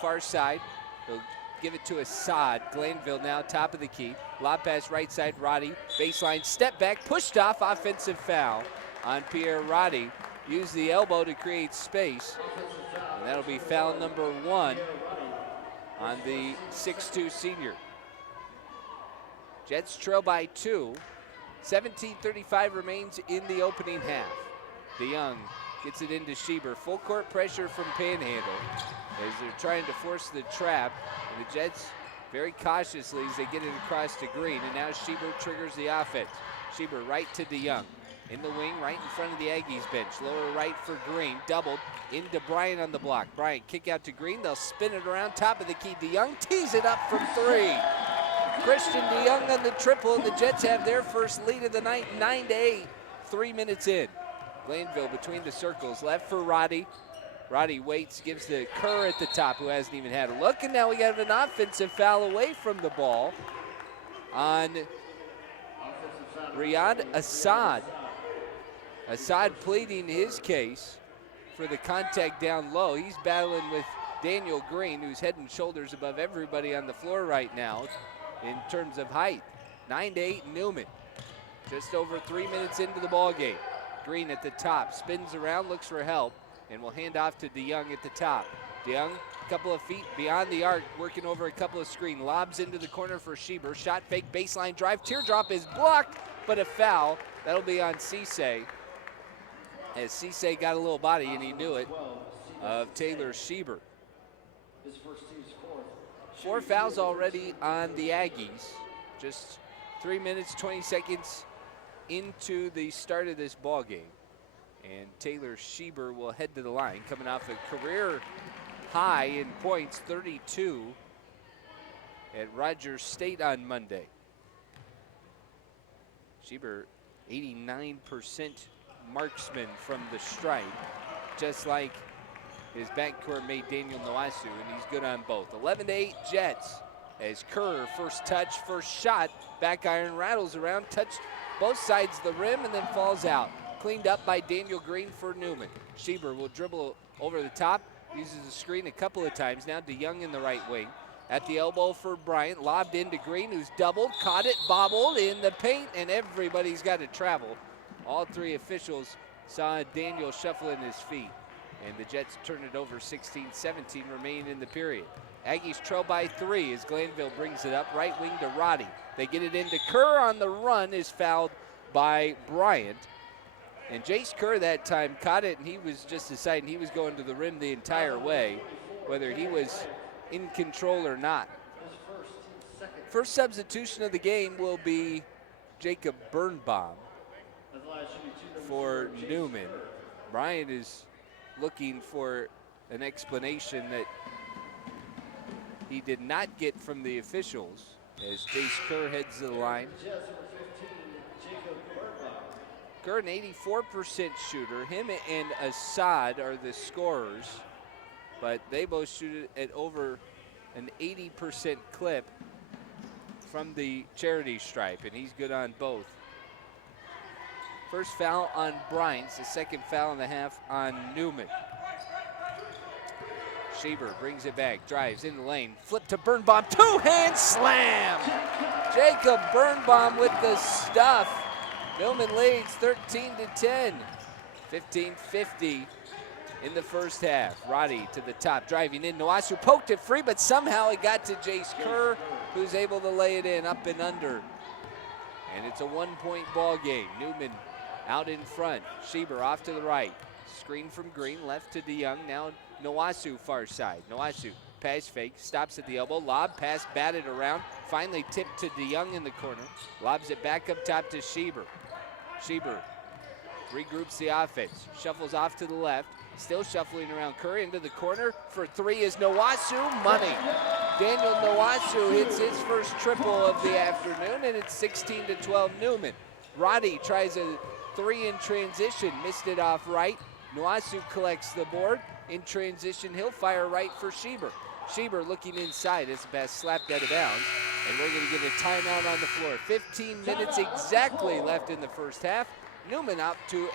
Far side. He'll give it to Assad. Glanville now top of the key. Lob pass right side. Roddy. Baseline. Step back. Pushed off. Offensive foul on Pierre Roddy. Use the elbow to create space. And that'll be foul number 1 on the 6'2 senior. Jets trail by 2. 17:35 remains in the opening half. DeYoung gets it into Schieber. Full court pressure from Panhandle as they're trying to force the trap. And the Jets very cautiously as they get it across to Green. And now Schieber triggers the offense. Schieber right to DeYoung. In the wing, right in front of the Aggies bench. Lower right for Green. Doubled into Bryant on the block. Bryant kick out to Green. They'll spin it around top of the key. DeYoung tees it up from 3. Christian DeYoung on the triple, and the Jets have their first lead of the night, 9-8, 3 minutes in. Glanville between the circles, left for Roddy. Roddy waits, gives the Kerr at the top, who hasn't even had a look, and now we got an offensive foul away from the ball on Riyad Assad. Assad pleading his case for the contact down low. He's battling with Daniel Green, who's head and shoulders above everybody on the floor right now in terms of height. 9-8 Newman. Just over 3 minutes into the ball game. Green at the top, spins around, looks for help, and will hand off to DeYoung at the top. DeYoung, a couple of feet beyond the arc, working over a couple of screens. Lobs into the corner for Schieber. Shot fake, baseline drive. Teardrop is blocked, but a foul. That'll be on Cisse. As Cisse got a little body, and he knew it, of Taylor Schieber. 4 fouls already on the Aggies. Just 3 minutes, 20 seconds into the start of this ball game. And Taylor Schieber will head to the line, coming off a career high in points, 32 at Rogers State on Monday. Schieber, 89% marksman from the stripe, just like his backcourt mate Daniel Nwasu, and he's good on both. 11-8 Jets as Kerr, first touch, first shot, back iron rattles around, touched both sides of the rim and then falls out. Cleaned up by Daniel Green for Newman. Schieber will dribble over the top, uses the screen a couple of times. Now DeYoung in the right wing. At the elbow for Bryant, lobbed into Green, who's doubled, caught it, bobbled in the paint, and everybody's got to travel. All 3 officials saw Daniel shuffling his feet, and the Jets turn it over. 16-17 remain in the period. Aggies trail by 3 as Glanville brings it up, right wing to Roddy. They get it into Kerr on the run, is fouled by Bryant. And Jace Kerr that time caught it, and he was just deciding he was going to the rim the entire way, whether he was in control or not. First substitution of the game will be Jacob Birnbaum for Newman. Bryant is looking for an explanation that he did not get from the officials as Jace Kerr heads to the line. Kerr, an 84% shooter. Him and Assad are the scorers, but they both shoot it at over an 80% clip from the charity stripe, and he's good on both. First foul on Bryant, the second foul in the half on Newman. Schieber brings it back, drives in the lane, flip to Birnbaum, 2-hand slam! Jacob Birnbaum with the stuff. Newman leads 13-10, 15:50 in the first half. Roddy to the top, driving in. Nwasu poked it free, but somehow it got to Jace Kerr, who's able to lay it in, up and under. And it's a 1-point ball game. Newman out in front. Schieber off to the right. Screen from Green, left to DeYoung. Now Nwasu far side. Nwasu pass fake, stops at the elbow. Lob pass batted around. Finally tipped to DeYoung in the corner. Lobs it back up top to Schieber. Schieber regroups the offense. Shuffles off to the left. Still shuffling around Curry into the corner. For 3 is Nwasu. Money. Daniel Nwasu hits his first triple of the afternoon, and it's 16-12 Newman. Roddy tries a 3 in transition. Missed it off right. Nwasu collects the board. In transition, he'll fire right for Schieber. Schieber looking inside as the pass slapped out of bounds. And we're going to get a timeout on the floor. 15 minutes exactly left in the first half. Newman up to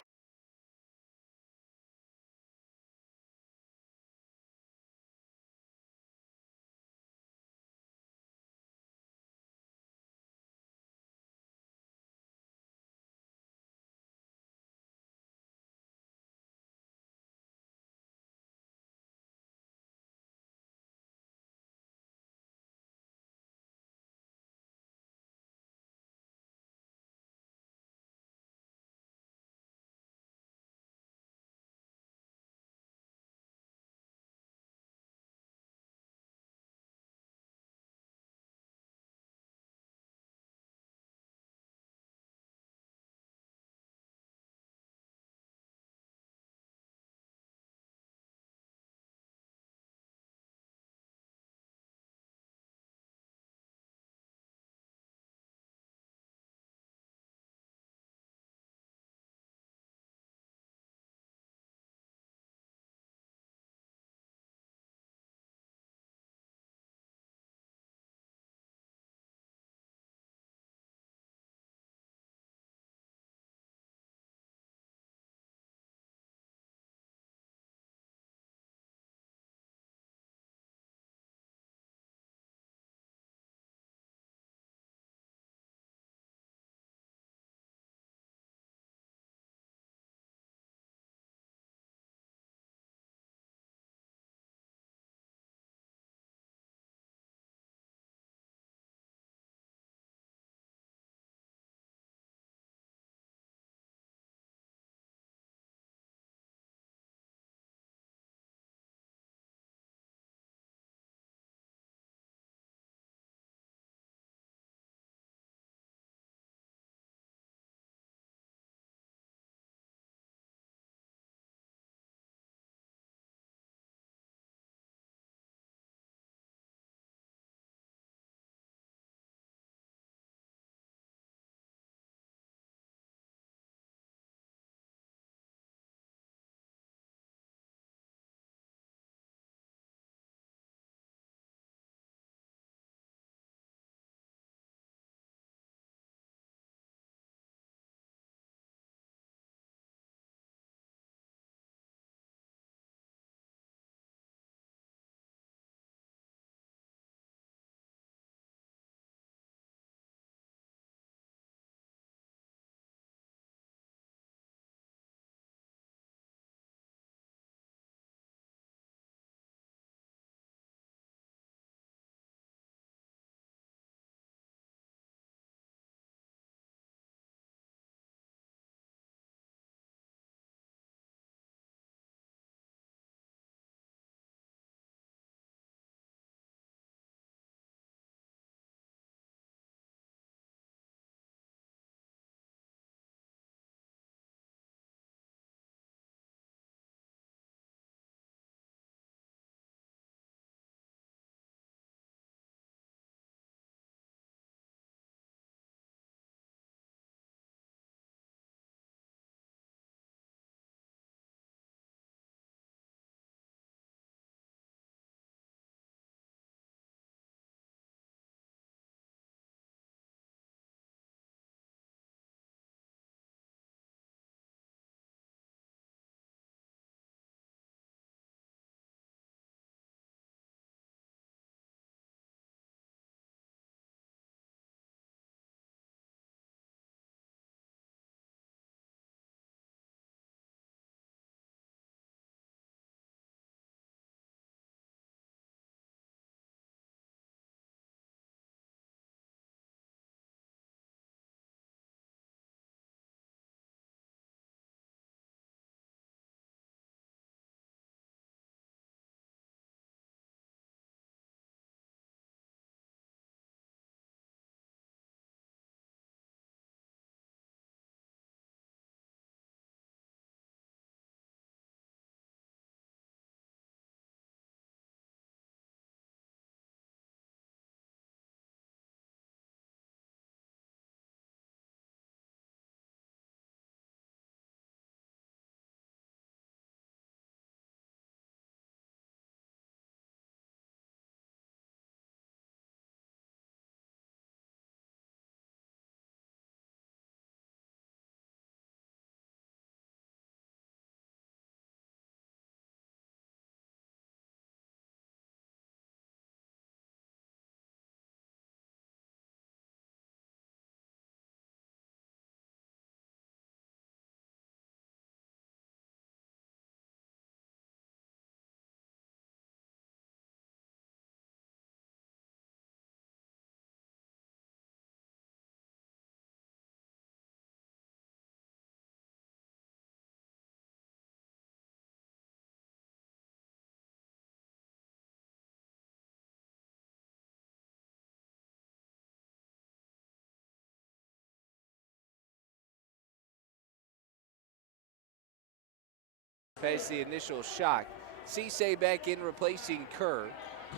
past the initial shock. Cisse back in replacing Kerr.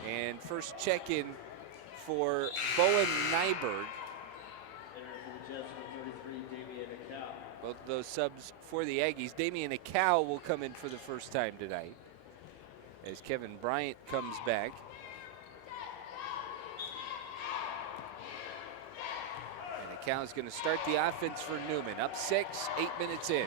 And first check-in for Bowen Nyberg. Both of those subs for the Aggies. Damian Acau will come in for the first time tonight as Kevin Bryant comes back. And Acau is going to start the offense for Newman. Up 6, 8 minutes in.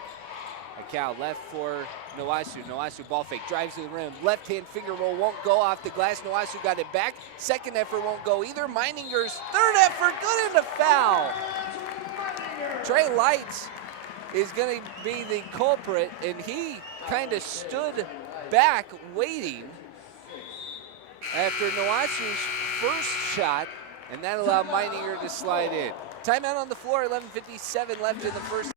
Acau left for Noasu. Noasu ball fake, drives to the rim. Left-hand finger roll won't go off the glass. Noasu got it back. Second effort won't go either. Meininger's third effort, good in the foul. Trey Lights is going to be the culprit, and he kind of stood back waiting after Noasu's first shot, and that allowed Meininger to slide in. Timeout on the floor, 11:57 left in the first.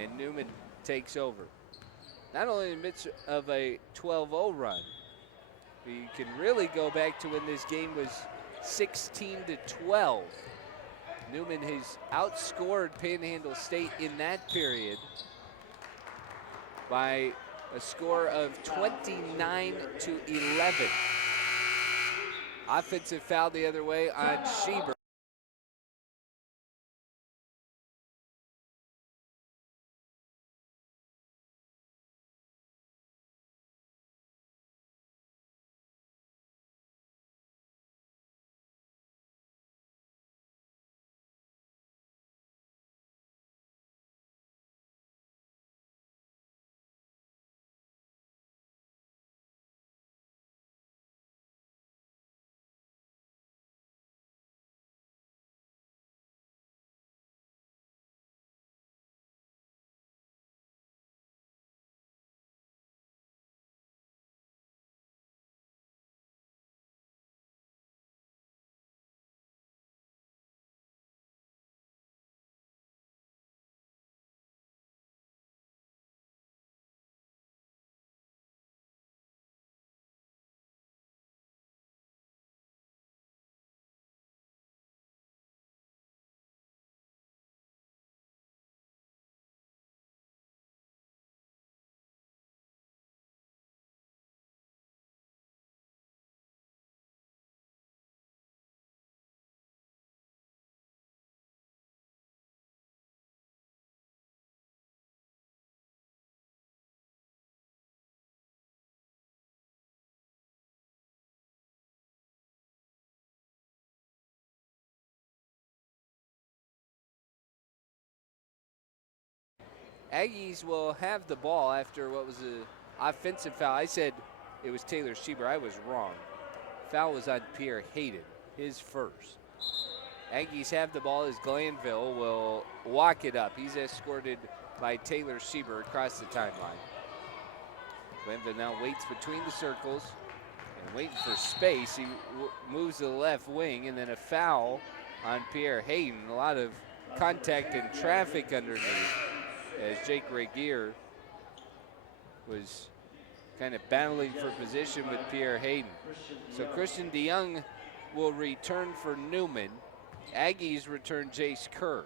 and Newman takes over. Not only in the midst of a 12-0 run, but you can really go back to when this game was 16-12. Newman has outscored Panhandle State in that period by a score of 29-11. Offensive foul the other way on Schieber. Aggies will have the ball after what was an offensive foul. I said it was Taylor Schieber. I was wrong. Foul was on Pierre Hayden, his first. Aggies have the ball as Glanville will walk it up. He's escorted by Taylor Schieber across the timeline. Glanville now waits between the circles and waiting for space. He moves to the left wing, and then a foul on Pierre Hayden. A lot of contact and traffic underneath, as Jake Regier was kind of battling for position with Pierre Hayden. So Christian DeYoung will return for Newman. Aggies return Jace Kerr.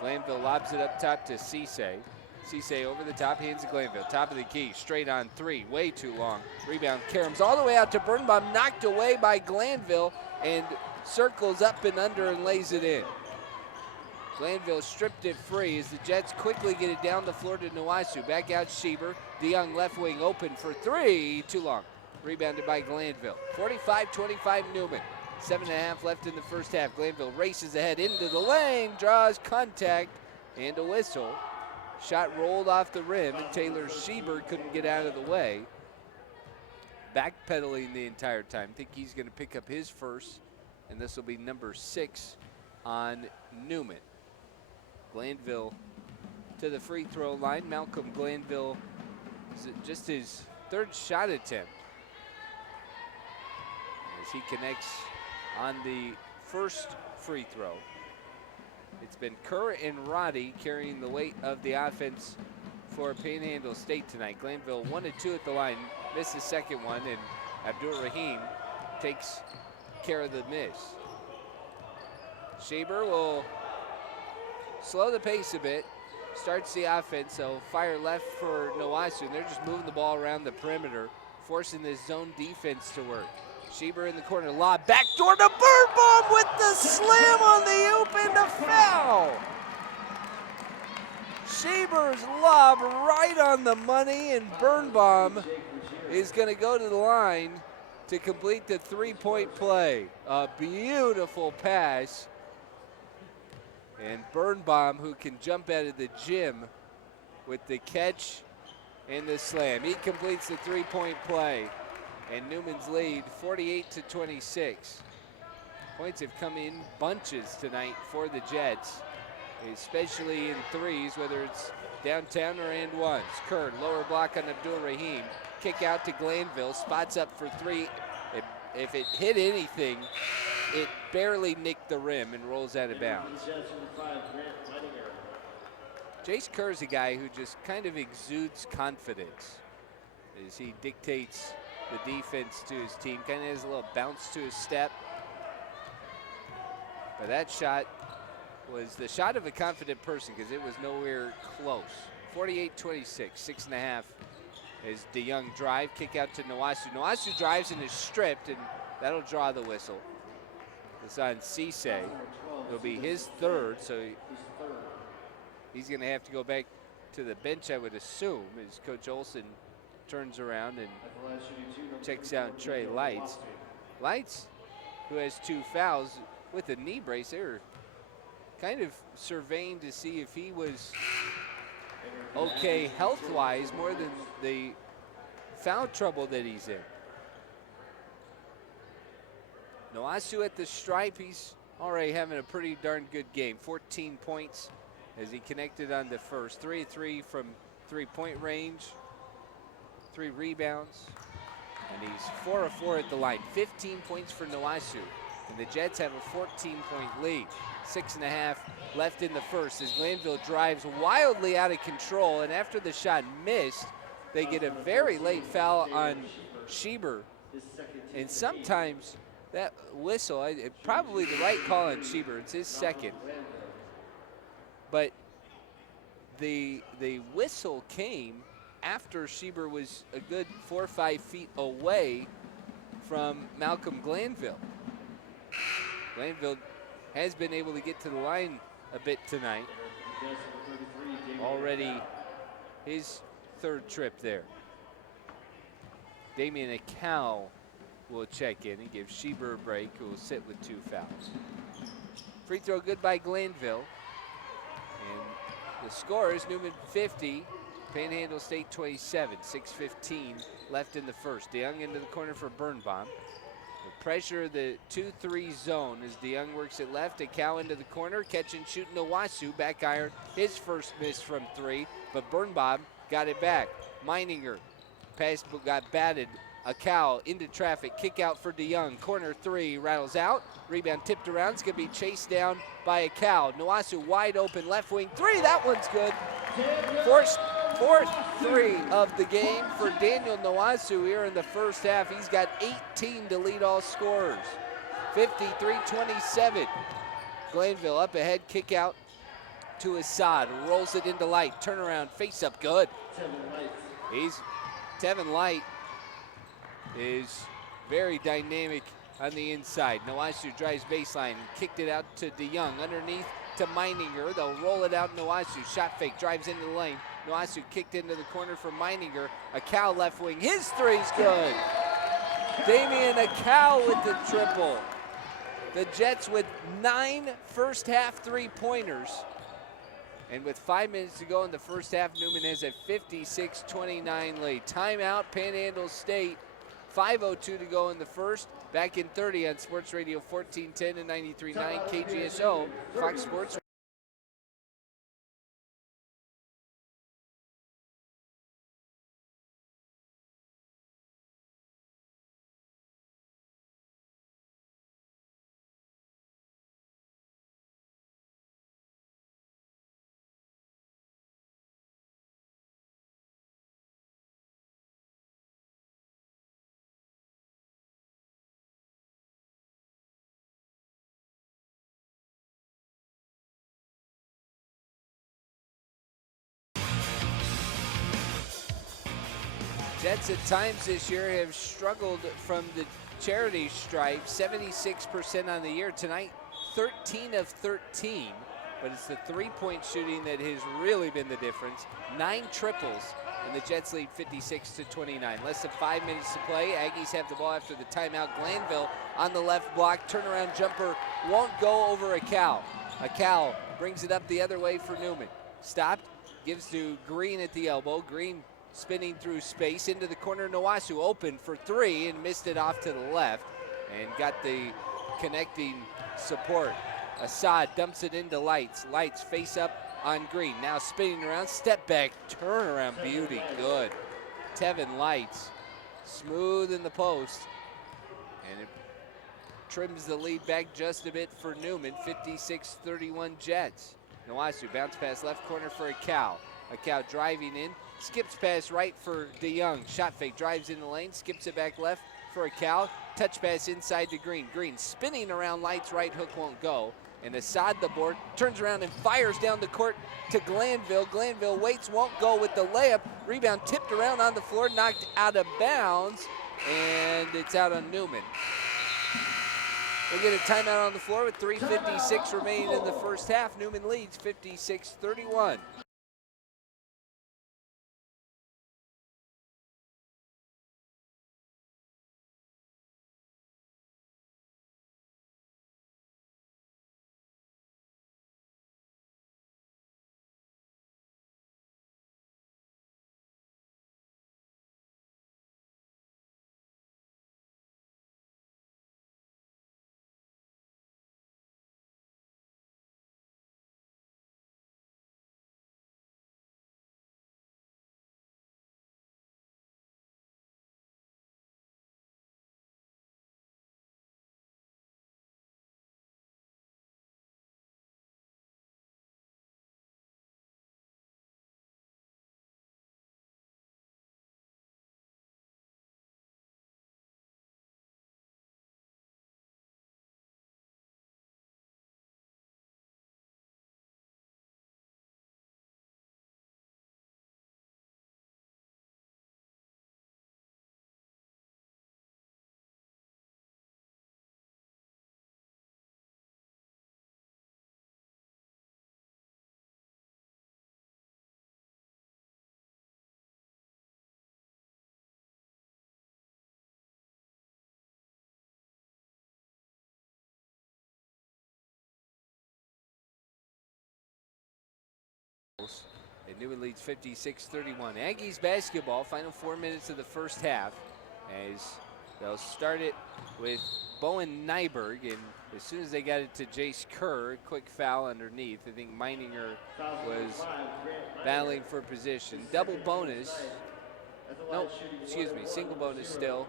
Glanville lobs it up top to Cisse. Cisse over the top, hands to Glanville. Top of the key, straight on three, way too long. Rebound, Karams all the way out to Birnbaum, knocked away by Glanville, and circles up and under and lays it in. Glanville stripped it free as the Jets quickly get it down the floor to Nwasu. Back out Schieber. DeYoung left wing open for three. Too long. Rebounded by Glanville. 45-25 Newman. 7.5 left in the first half. Glanville races ahead into the lane, draws contact, and a whistle. Shot rolled off the rim, and Taylor Schieber couldn't get out of the way. Backpedaling the entire time. I think he's going to pick up his first, and this will be number 6 on Newman. Glanville to the free throw line. Malcolm Glanville, is it just his third shot attempt as he connects on the first free throw. It's been Kerr and Roddy carrying the weight of the offense for Panhandle State tonight. Glanville 1 of 2 at the line, missed the second one, and Abdul Rahim takes care of the miss. Schieber will slow the pace a bit, starts the offense, so fire left for Nwasu, and they're just moving the ball around the perimeter, forcing this zone defense to work. Schieber in the corner, lob, backdoor to Birnbaum with the slam on the oop and a foul. Schieber's lob right on the money, and Birnbaum is going to go to the line to complete the three-point play. A beautiful pass. And Birnbaum, who can jump out of the gym with the catch and the slam. He completes the three-point play. And Newman's lead 48-26. Points have come in bunches tonight for the Jets, especially in threes, whether it's downtown or and ones. Kerr, lower block on Abdul Rahim. Kick out to Glanville, spots up for three. If it hit anything, it barely nicked the rim and rolls out of bounds. Jace Kerr is a guy who just kind of exudes confidence as he dictates the defense to his team. Kind of has a little bounce to his step. But that shot was the shot of a confident person because it was nowhere close. 48-26, 6.5 as DeYoung drive, kick out to Nwasu. Nwasu drives and is stripped, and that'll draw the whistle. It's on Cisse. It'll be his third, so he's going to have to go back to the bench, I would assume, as Coach Olson turns around and checks out Trey Lights. Lights, who has 2 fouls with a knee brace, they were kind of surveying to see if he was okay health-wise more than the foul trouble that he's in. Nwasu at the stripe, he's already having a pretty darn good game. 14 points as he connected on the first. 3-3 from three-point range, 3 rebounds, and he's 4 of 4 at the line. 15 points for Nwasu, and the Jets have a 14-point lead. 6.5 left in the first as Glanville drives wildly out of control, and after the shot missed, they get a very late foul on Schieber. And sometimes that whistle, probably the right call on Schieber, it's his second. But the whistle came after Schieber was a good 4 or 5 feet away from Malcolm Glanville. Glanville has been able to get to the line a bit tonight. Already his 3rd trip there. Damian Acal will check in and give Schieber a break, who will sit with 2 fouls. Free throw good by Glanville. And the score is Newman 50, Panhandle State 27, 6:15 left in the first. DeYoung into the corner for Birnbaum. The pressure of the 2-3 zone as DeYoung works it left. Acal into the corner, catch and shoot Nwasu, back iron, his first miss from 3, but Birnbaum got it back. Meininger, pass got batted. Acal into traffic, kick out for DeYoung, corner 3, rattles out, rebound tipped around, it's gonna be chased down by Acal. Nwasu wide open, left wing 3, that one's good. Fourth 3 of the game for Daniel Nwasu here in the first half. He's got 18 to lead all scorers. 53-27. Glanville up ahead, kick out to Assad, rolls it into Light, turnaround, face up, good. Tevin Light is very dynamic on the inside. Nwasu drives baseline, kicked it out to DeYoung, underneath to Meininger. They'll roll it out. Nwasu shot fake, drives into the lane. Nwasu kicked into the corner for Meininger. Acal left wing, his 3's good. Damian Acal with the triple. The Jets with 9 first half 3-pointers. And with 5 minutes to go in the first half, Newman has a 56-29 lead. Timeout, Panhandle State. 5:02 to go in the first. Back in 30 on Sports Radio 1410 and 93.9 KGSO, Fox Sports. Jets at times this year have struggled from the charity stripe, 76% on the year. Tonight, 13 of 13, but it's the 3-point shooting that has really been the difference. 9 triples, and the Jets lead 56-29. Less than 5 minutes to play. Aggies have the ball after the timeout. Glanville on the left block, turnaround jumper won't go over Acal. Acal brings it up the other way for Newman. Stopped, gives to Green at the elbow. Green spinning through space into the corner. Nwasu open for 3 and missed it off to the left and got the connecting support. Assad dumps it into Lights. Lights face up on Green. Now spinning around, step back, turnaround beauty, good. Tevin Lights, smooth in the post, and it trims the lead back just a bit for Newman. 56-31 Jets. Nawasu bounce pass left corner for a cow. A cow driving in, skips pass right for DeYoung. Shot fake, drives in the lane, skips it back left for a cow. Touch pass inside to Green. Green spinning around lights, right hook won't go. And Assad the board turns around and fires down the court to Glanville. Glanville waits, won't go with the layup. Rebound tipped around on the floor, knocked out of bounds, and it's out on Newman. We'll get a timeout on the floor with 3:56 remaining in the first half. Newman leads 56-31. And Newman leads 56-31. Aggies basketball, final 4 minutes of the first half, as they'll start it with Bowen Nyberg, and as soon as they got it to Jace Kerr, quick foul underneath. I think Meininger was battling for position. Double bonus. Nope, excuse me, single bonus still.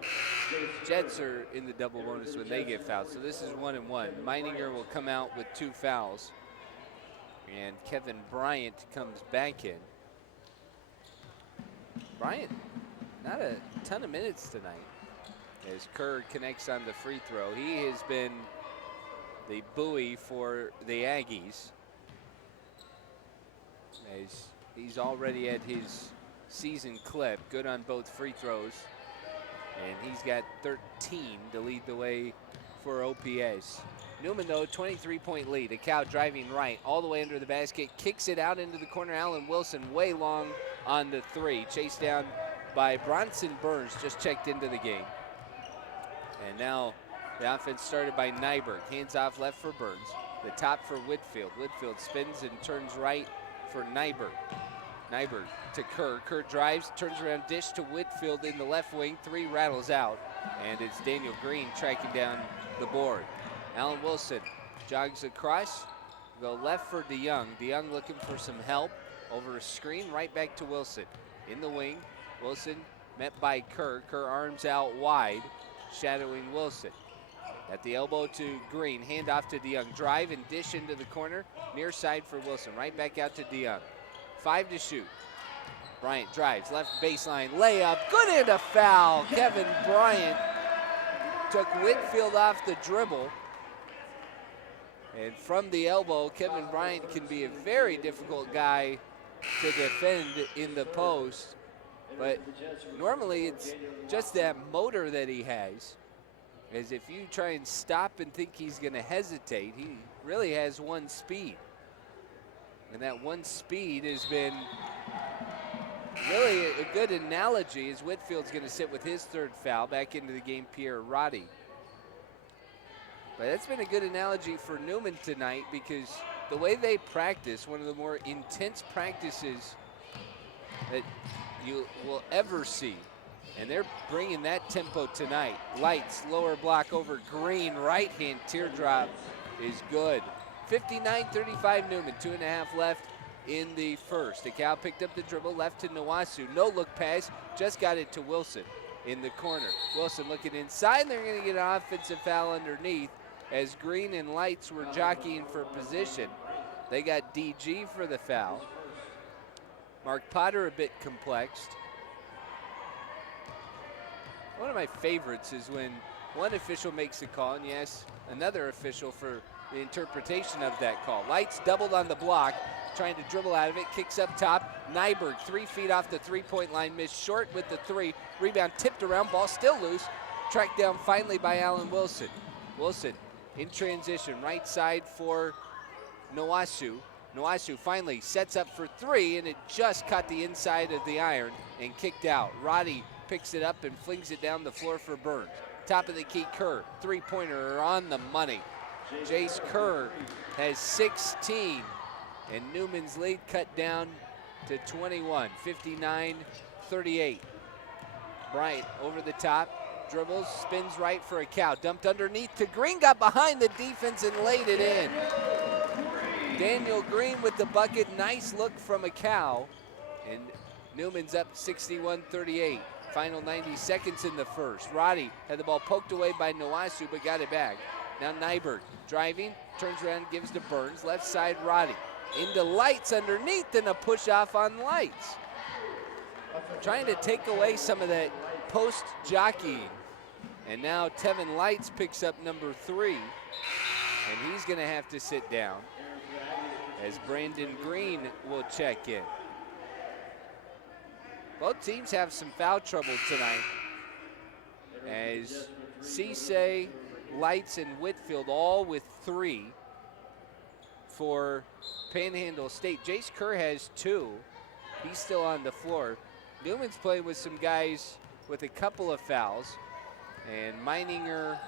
Jets are in the double bonus when they get fouled, so this is 1-1. Meininger will come out with 2 fouls. And Kevin Bryant comes back in. Bryant, not a ton of minutes tonight as Kerr connects on the free throw. He has been the buoy for the Aggies, as he's already at his season clip, good on both free throws. And he's got 13 to lead the way for OPS. Newman, though, 23-point lead. A cow driving right all the way under the basket, kicks it out into the corner. Allen Wilson way long on the 3. Chased down by Bronson Burns, just checked into the game. And now the offense started by Nyberg. Hands off left for Burns. The top for Whitfield. Whitfield spins and turns right for Nyberg. Nyberg to Kerr. Kerr drives, turns around, dish to Whitfield in the left wing. 3 rattles out, and it's Daniel Green tracking down the board. Allen Wilson jogs across, go left for DeYoung. DeYoung looking for some help over a screen, right back to Wilson. In the wing, Wilson met by Kerr. Kerr arms out wide, shadowing Wilson. At the elbow to Green, hand off to DeYoung. Drive and dish into the corner, near side for Wilson. Right back out to DeYoung. 5 to shoot. Bryant drives, left baseline, layup, good and a foul. Kevin Bryant took Whitfield off the dribble. And from the elbow, Kevin Bryant can be a very difficult guy to defend in the post. But normally it's just that motor that he has. As if you try and stop and think he's going to hesitate, he really has one speed. And that one speed has been really a good analogy, as Whitfield's going to sit with his 3rd foul. Back into the game, Pierre Roddy. But that's been a good analogy for Newman tonight, because the way they practice, one of the more intense practices that you will ever see. And they're bringing that tempo tonight. Lights, lower block over Green, right-hand teardrop is good. 59-35 Newman, 2.5 left in the first. The cow picked up the dribble, left to Nawasu. No look pass, just got it to Wilson in the corner. Wilson looking inside, they're gonna get an offensive foul underneath, as Green and Lights were jockeying for position. They got DG for the foul. Mark Potter a bit complexed. One of my favorites is when one official makes a call and you ask another official for the interpretation of that call. Lights doubled on the block, trying to dribble out of it, kicks up top. Nyberg, 3 feet off the three-point line, missed short with the three. Rebound tipped around, ball still loose. Tracked down finally by Allen Wilson. Wilson in transition, right side for Nowasu. Nowasu finally sets up for three, and it just caught the inside of the iron and kicked out. Roddy picks it up and flings it down the floor for Burns. Top of the key, Kerr, three-pointer on the money. Jace Kerr has 16, and Newman's lead cut down to 21, 59-38. Bryant over the top, dribbles, spins right for a cow, dumped underneath to Green, got behind the defense and laid it in. Daniel Green with the bucket, nice look from a cow, and Newman's up 61-38. Final 90 seconds in the first. Roddy had the ball poked away by Nowasu, but got it back. Now Nyberg driving, turns around, gives to Burns. Left side, Roddy. Into Lights underneath, and a push off on Lights. Trying to take away some of that post jockeying. And now Tevin Lights picks up number 3. And he's gonna have to sit down as Brandon Green will check in. Both teams have some foul trouble tonight as Cisse, Lights, and Whitfield all with 3 for Panhandle State. Jace Kerr has 2. He's still on the floor. Newman's playing with some guys with a couple of fouls, and Meininger,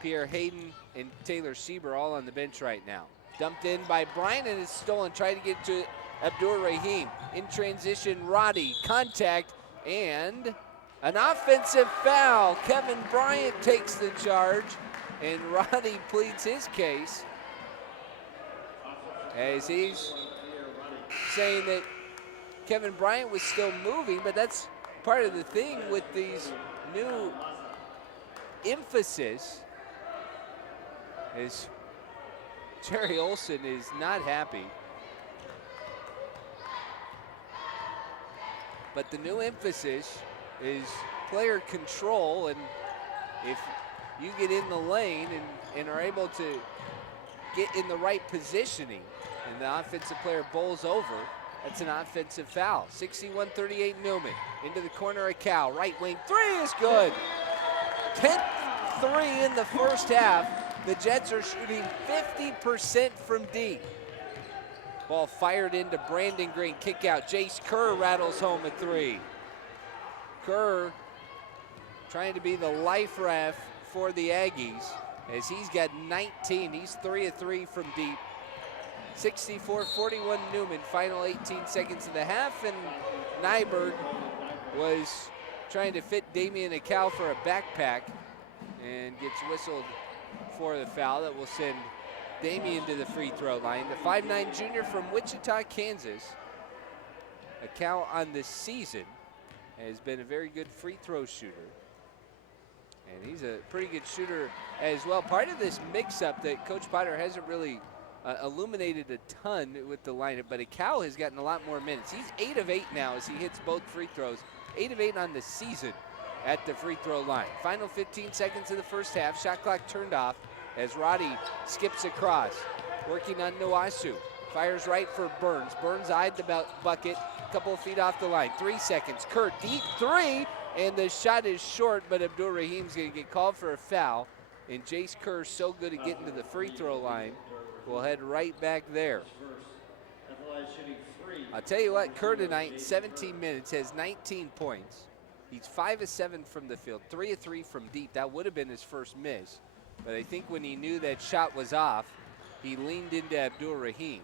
Pierre Hayden, and Taylor Sieber all on the bench right now. Dumped in by Bryant and it's stolen. Trying to get to Abdur Rahim. In transition, Roddy, contact, and an offensive foul. Kevin Bryant takes the charge, and Roddy pleads his case as he's saying that Kevin Bryant was still moving, but that's part of the thing with these new emphasis is Jerry Olson is not happy. But the new emphasis is player control, and if you get in the lane and are able to get in the right positioning and the offensive player bowls over, that's an offensive foul. 61-38 Newman. Into the corner of Cal. Right wing three is good. 10th three in the first half. The Jets are shooting 50% from deep. Ball fired into Brandon Green. Kick out. Jace Kerr rattles home a 3. Kerr trying to be the life raft for the Aggies as he's got 19. He's 3 of 3 from deep. 64-41 Newman. Final 18 seconds of the half, and Nyberg was trying to fit Damian Acal for a backpack and gets whistled for the foul that will send Damian to the free throw line. The 5'9" junior from Wichita, Kansas. Acal on the season has been a very good free throw shooter. And he's a pretty good shooter as well. Part of this mix-up that Coach Potter hasn't really illuminated a ton with the lineup, but Acal has gotten a lot more minutes. He's 8 of 8 now as he hits both free throws. 8 of 8 on the season at the free throw line. Final 15 seconds of the first half. Shot clock turned off as Roddy skips across. Working on Nowasu. Fires right for Burns. Burns eyed the bucket. A couple of feet off the line. 3 seconds. Kerr, deep 3. And the shot is short, but Abdur Rahim's going to get called for a foul. And Jace Kerr, so good at getting to the free throw line, will head right back there. I'll tell you what, Kerr tonight, 17 minutes, has 19 points. He's 5 of 7 from the field, 3 of 3 from deep. That would have been his first miss. But I think when he knew that shot was off, he leaned into Abdur Rahim.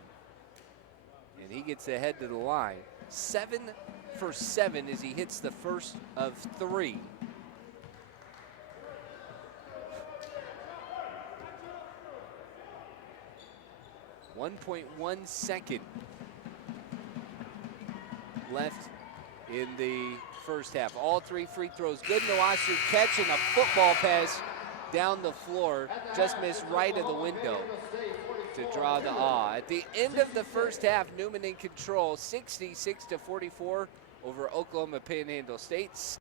And he gets ahead to the line. 7 for 7 as he hits the first of 3. .1 second left in the first half. All 3 free throws good. Nowasu catching a football pass down the floor. Just missed right of the window. to draw the awe. At the end of the first half, Newman in control, 66-44 over Oklahoma Panhandle State.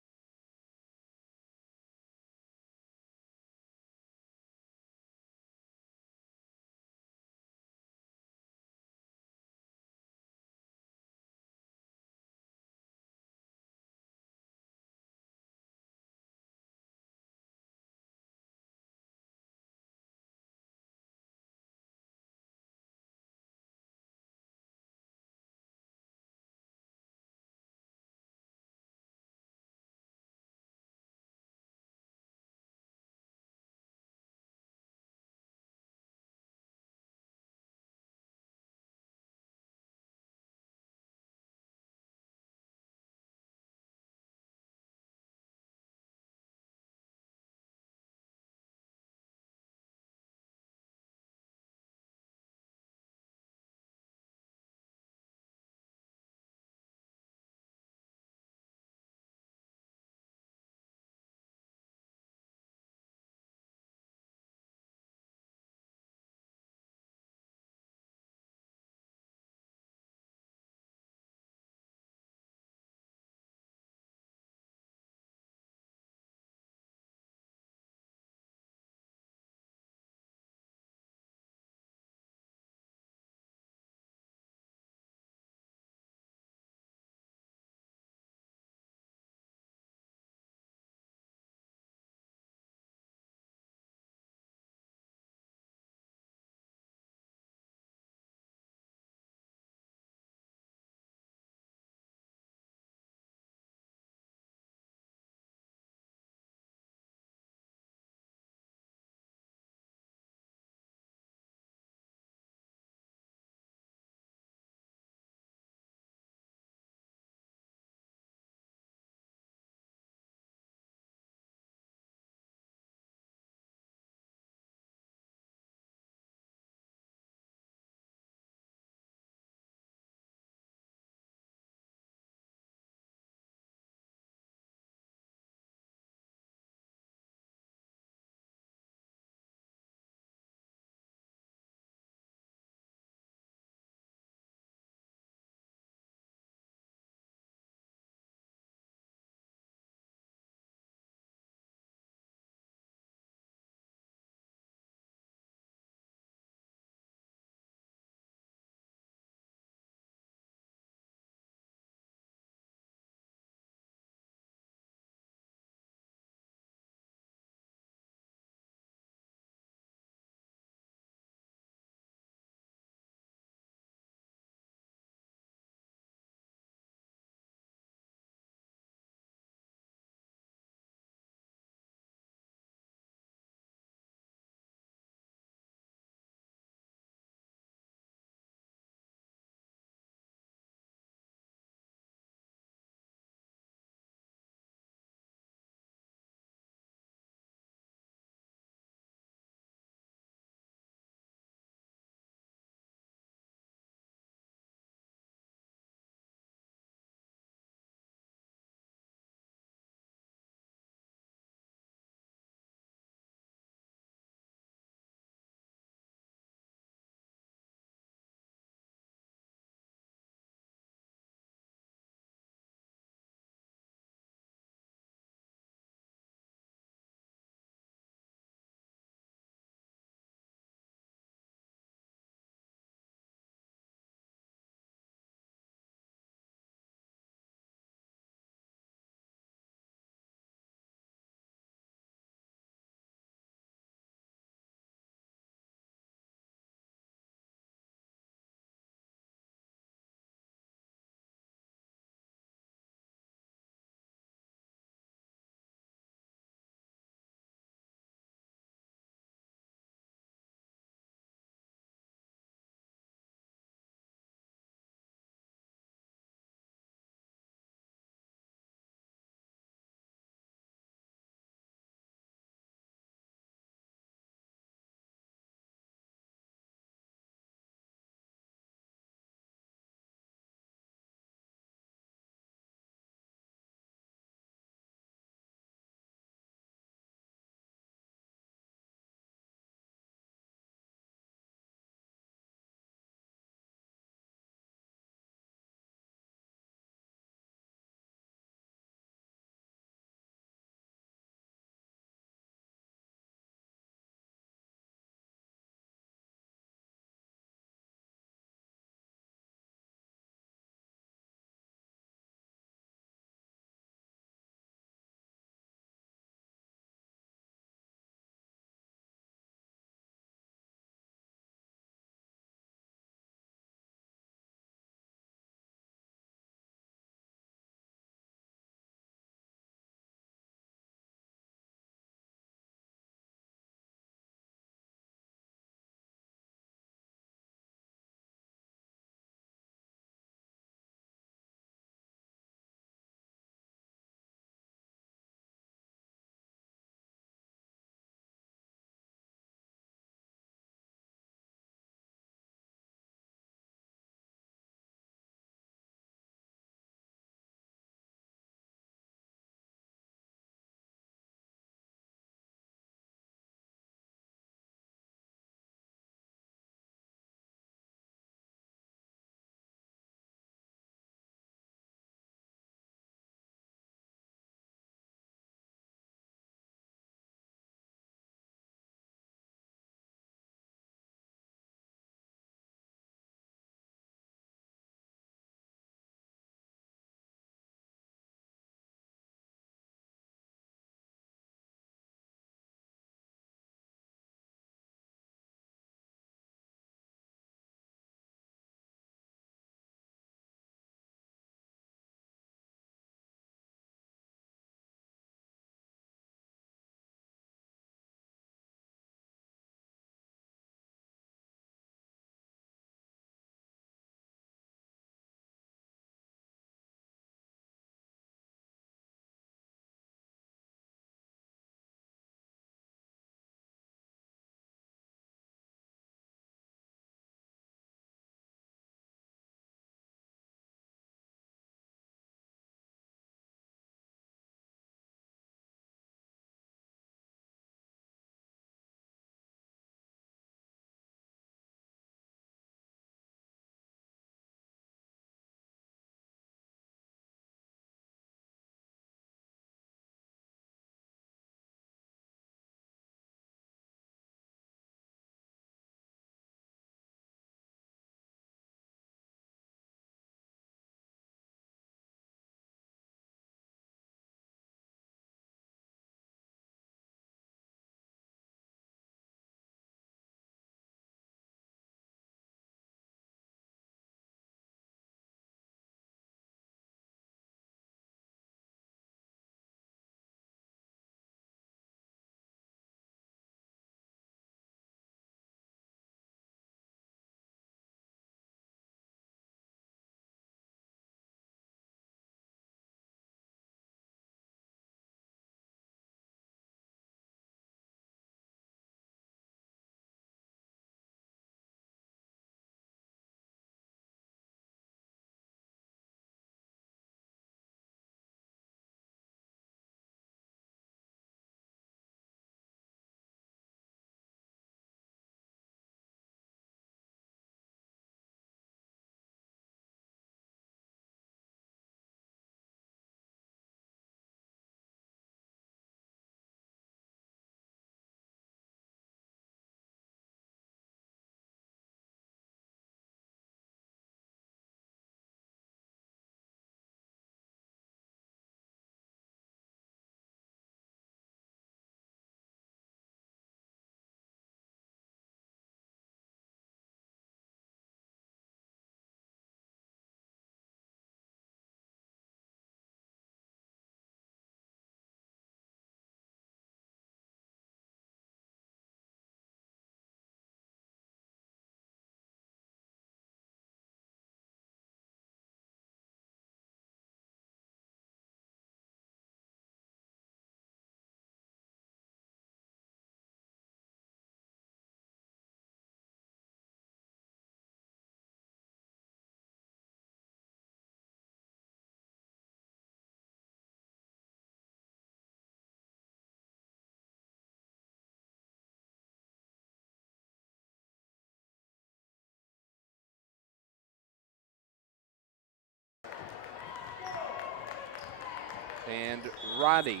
and Roddy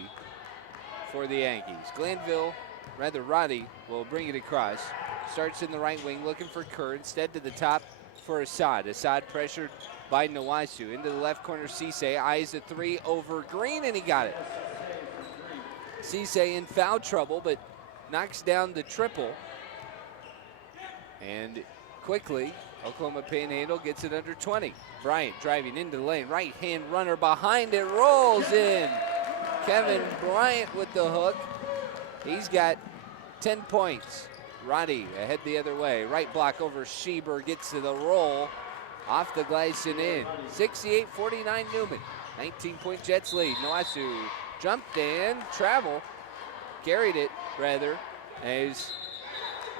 for the Aggies. Roddy will bring it across. Starts in the right wing, looking for Kerr. Instead to the top for Assad. Assad pressured by Nawasu. Into the left corner, Cisse eyes a three over Green, and he got it. Cisse in foul trouble, but knocks down the triple. And quickly, Oklahoma Panhandle gets it under 20. Bryant driving into the lane. Right-hand runner behind it, rolls in. Kevin Bryant with the hook. He's got 10 points. Roddy ahead the other way. Right block over Schieber, gets to the roll. Off the glass and in. 68-49 Newman. 19-point Jets lead. Nawasu jumped and carried it rather, as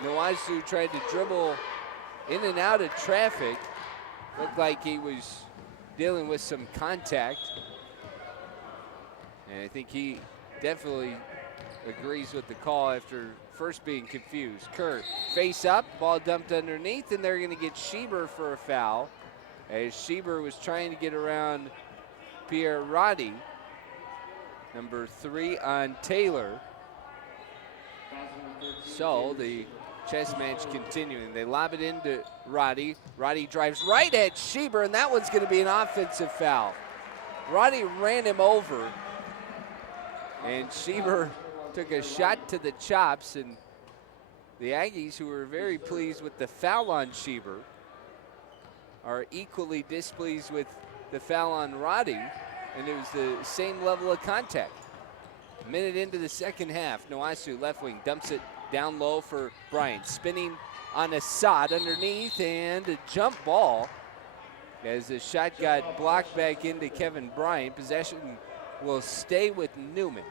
Nawasu tried to dribble in and out of traffic. Looked like he was dealing with some contact. And I think he definitely agrees with the call after first being confused. Kerr face up, ball dumped underneath, and they're going to get Schieber for a foul, as Schieber was trying to get around Pierre Roddy. Number 3 on Taylor. So the chess match continuing. They lob it into Roddy. Roddy drives right at Schieber, and that one's going to be an offensive foul. Roddy ran him over, and Schieber took a shot to the chops, and the Aggies, who were very pleased with the foul on Schieber, are equally displeased with the foul on Roddy, and it was the same level of contact. A minute into the second half, Nawasu left wing dumps it down low for Bryant. Spinning on Assad underneath, and a jump ball as the shot got blocked back into Kevin Bryant. Possession will stay with Newman.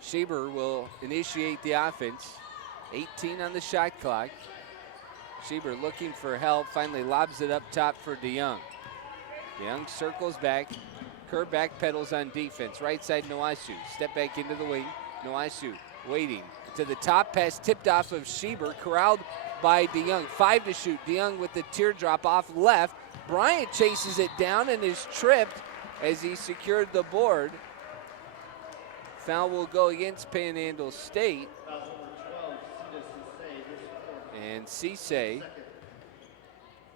Schieber will initiate the offense. 18 on the shot clock. Schieber looking for help, finally lobs it up top for DeYoung. DeYoung circles back. Kerr back pedals on defense. Right side, Nawasu. Step back into the wing. Nawasu waiting to the top, pass tipped off of Schieber, corralled by DeYoung. 5 to shoot. DeYoung with the teardrop off left. Bryant chases it down and is tripped as he secured the board. Foul will go against Panhandle State. And Cisse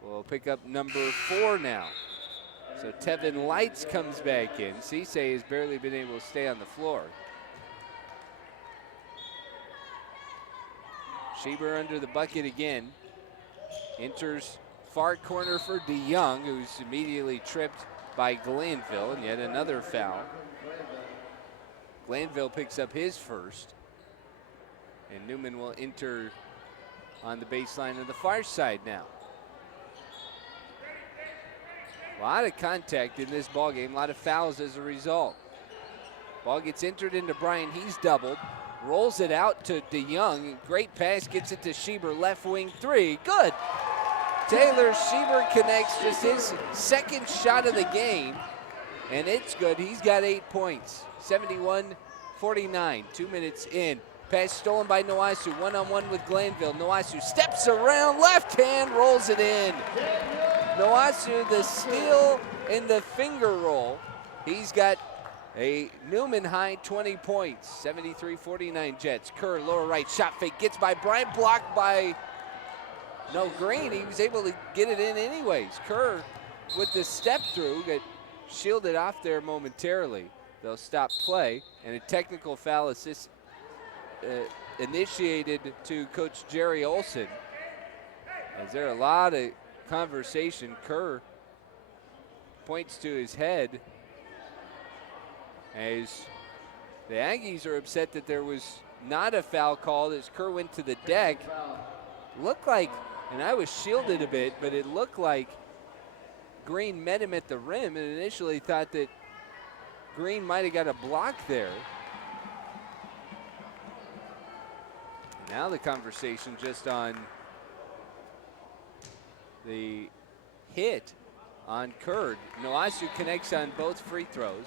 will pick up number 4 now. So Tevin Lights comes back in. Cisse has barely been able to stay on the floor. Schieber under the bucket again. Enters far corner for DeYoung, who's immediately tripped by Glanville, and yet another foul. Glanville picks up his first, and Newman will enter on the baseline of the far side now. A lot of contact in this ball game, a lot of fouls as a result. Ball gets entered into Bryant, he's doubled, rolls it out to DeYoung. Great pass, gets it to Schieber, left wing 3, good. Taylor Schieber connects just his second shot of the game, and it's good. He's got 8 points, 71-49, 2 minutes in. Pass stolen by Nawasu, one-on-one with Glanville. Nawasu steps around, left hand, rolls it in. Nawasu, the steal and the finger roll. He's got a Newman high 20 points, 73-49 Jets. Kerr, lower right, shot fake, gets by Bryant, blocked by Green. He was able to get it in anyways. Kerr with the step through, got shielded off there momentarily. They'll stop play, and a technical foul assist initiated to Coach Jerry Olson. Is there a lot of conversation? Kerr points to his head as the Aggies are upset that there was not a foul called as Kerr went to the deck. Looked like, and I was shielded a bit, but it looked like Green met him at the rim, and initially thought that Green might have got a block there. Now the conversation just on the hit on Kerr. Nawasu connects on both free throws.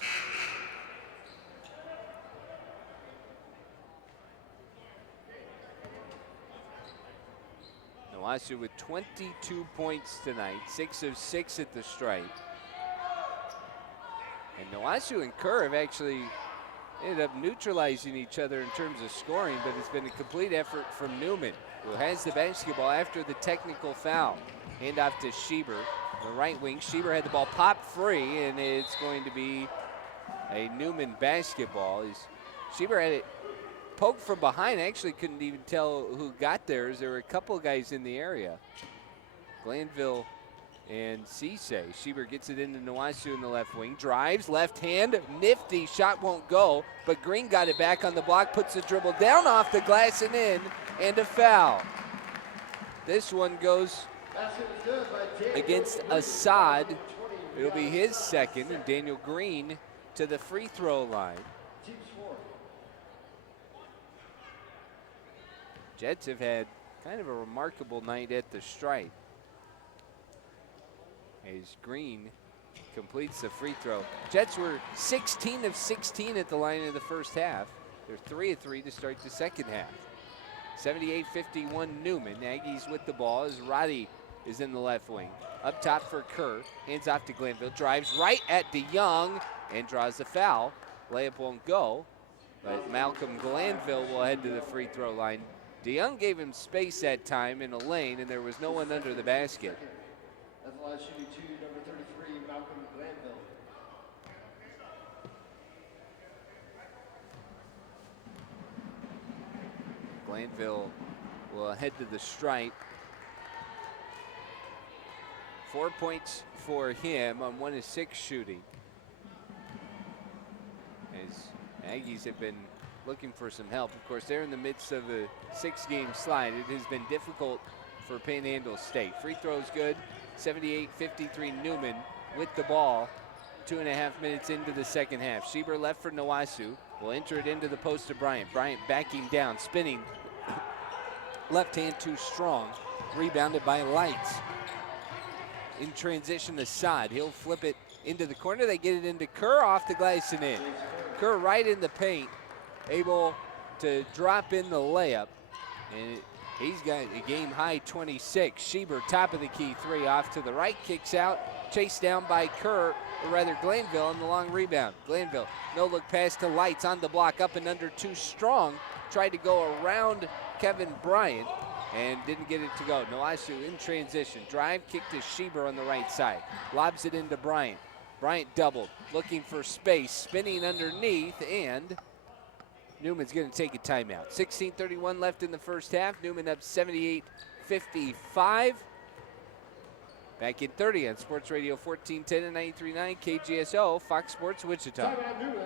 Nawasu with 22 points tonight, 6 of 6 at the stripe. And Nowasu and Kerr have actually ended up neutralizing each other in terms of scoring, but it's been a complete effort from Newman, who has the basketball after the technical foul. Handoff to Schieber, the right wing. Schieber had the ball pop free, and it's going to be a Newman basketball. Schieber had it poked from behind. I actually couldn't even tell who got there, as there were a couple of guys in the area. Glanville and Cisse. Schieber gets it into Nowasu in the left wing. Drives, left hand, nifty, shot won't go, but Green got it back on the block, puts the dribble down off the glass and in, and a foul. This one goes against Assad. It'll be his second, and Daniel Green to the free throw line. Jets have had kind of a remarkable night at the stripe, as Green completes the free throw. Jets were 16 of 16 at the line in the first half. They're 3 of 3 to start the second half. 78-51 Newman. Aggies with the ball as Roddy is in the left wing. Up top for Kerr. Hands off to Glanville. Drives right at DeYoung and draws the foul. Layup won't go, but Malcolm Glanville will head to the free throw line. DeYoung gave him space that time in a lane, and there was no one under the basket. That's the last shooting two, number 33, Malcolm Glanville. Glanville will head to the stripe. 4 points for him on 1 of 6 shooting, as Aggies have been looking for some help. Of course, they're in the midst of a 6-game slide. It has been difficult for Panhandle State. Free throws good. 78-53 Newman with the ball. 2.5 minutes into the second half. Schieber left for Nowasu. Will enter it into the post to Bryant. Bryant backing down, spinning. Left hand too strong. Rebounded by Lights. In transition, Assad. He'll flip it into the corner. They get it into Kerr, off the glass and in. Kerr right in the paint, able to drop in the layup. And he's got a game-high 26. Schieber, top of the key three, off to the right, kicks out, chased down by Kerr, or rather Glanville on the long rebound. Glanville, no-look pass to Lights on the block, up and under too strong. Tried to go around Kevin Bryant and didn't get it to go. Nowasu in transition. Drive, kick to Schieber on the right side. Lobs it into Bryant. Bryant doubled, looking for space, spinning underneath, and Newman's going to take a timeout. 16:31 left in the first half. Newman up 78-55. Back in 30 on Sports Radio 1410 and 93.9 KGSO, Fox Sports Wichita.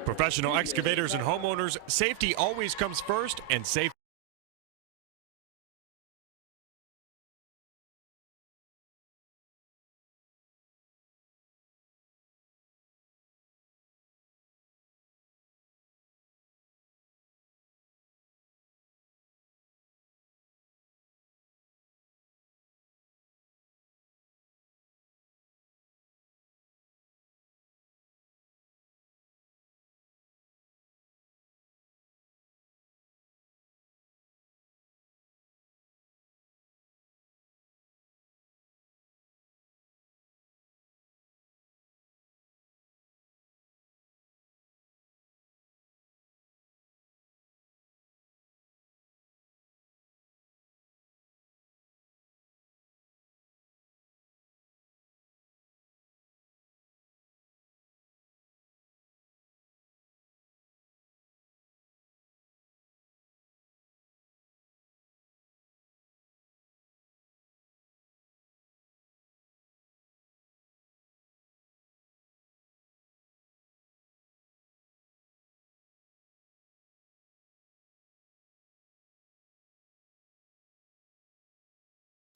Professional excavators and homeowners, safety always comes first, and safety.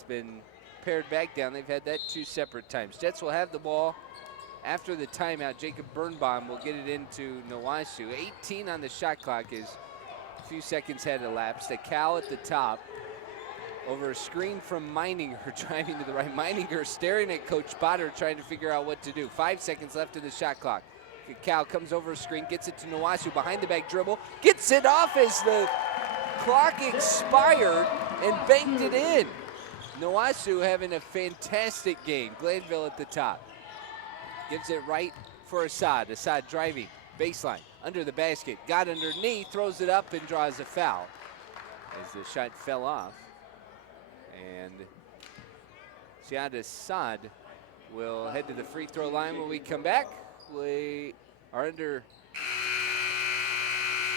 Been pared back down. They've had that 2 separate times. Jets will have the ball after the timeout. Jacob Birnbaum will get it into Nowasu. 18 on the shot clock as a few seconds had elapsed. A Cal at the top over a screen from Meininger, driving to the right. Meininger staring at Coach Potter, trying to figure out what to do. 5 seconds left in the shot clock. Cal comes over a screen, gets it to Nowasu, behind the back dribble, gets it off as the clock expired and banked it in. Nowasu having a fantastic game. Glanville at the top. Gives it right for Assad. Assad driving, baseline, under the basket, got underneath, throws it up and draws a foul as the shot fell off. And Ziad Assad will head to the free throw line when we come back. We are under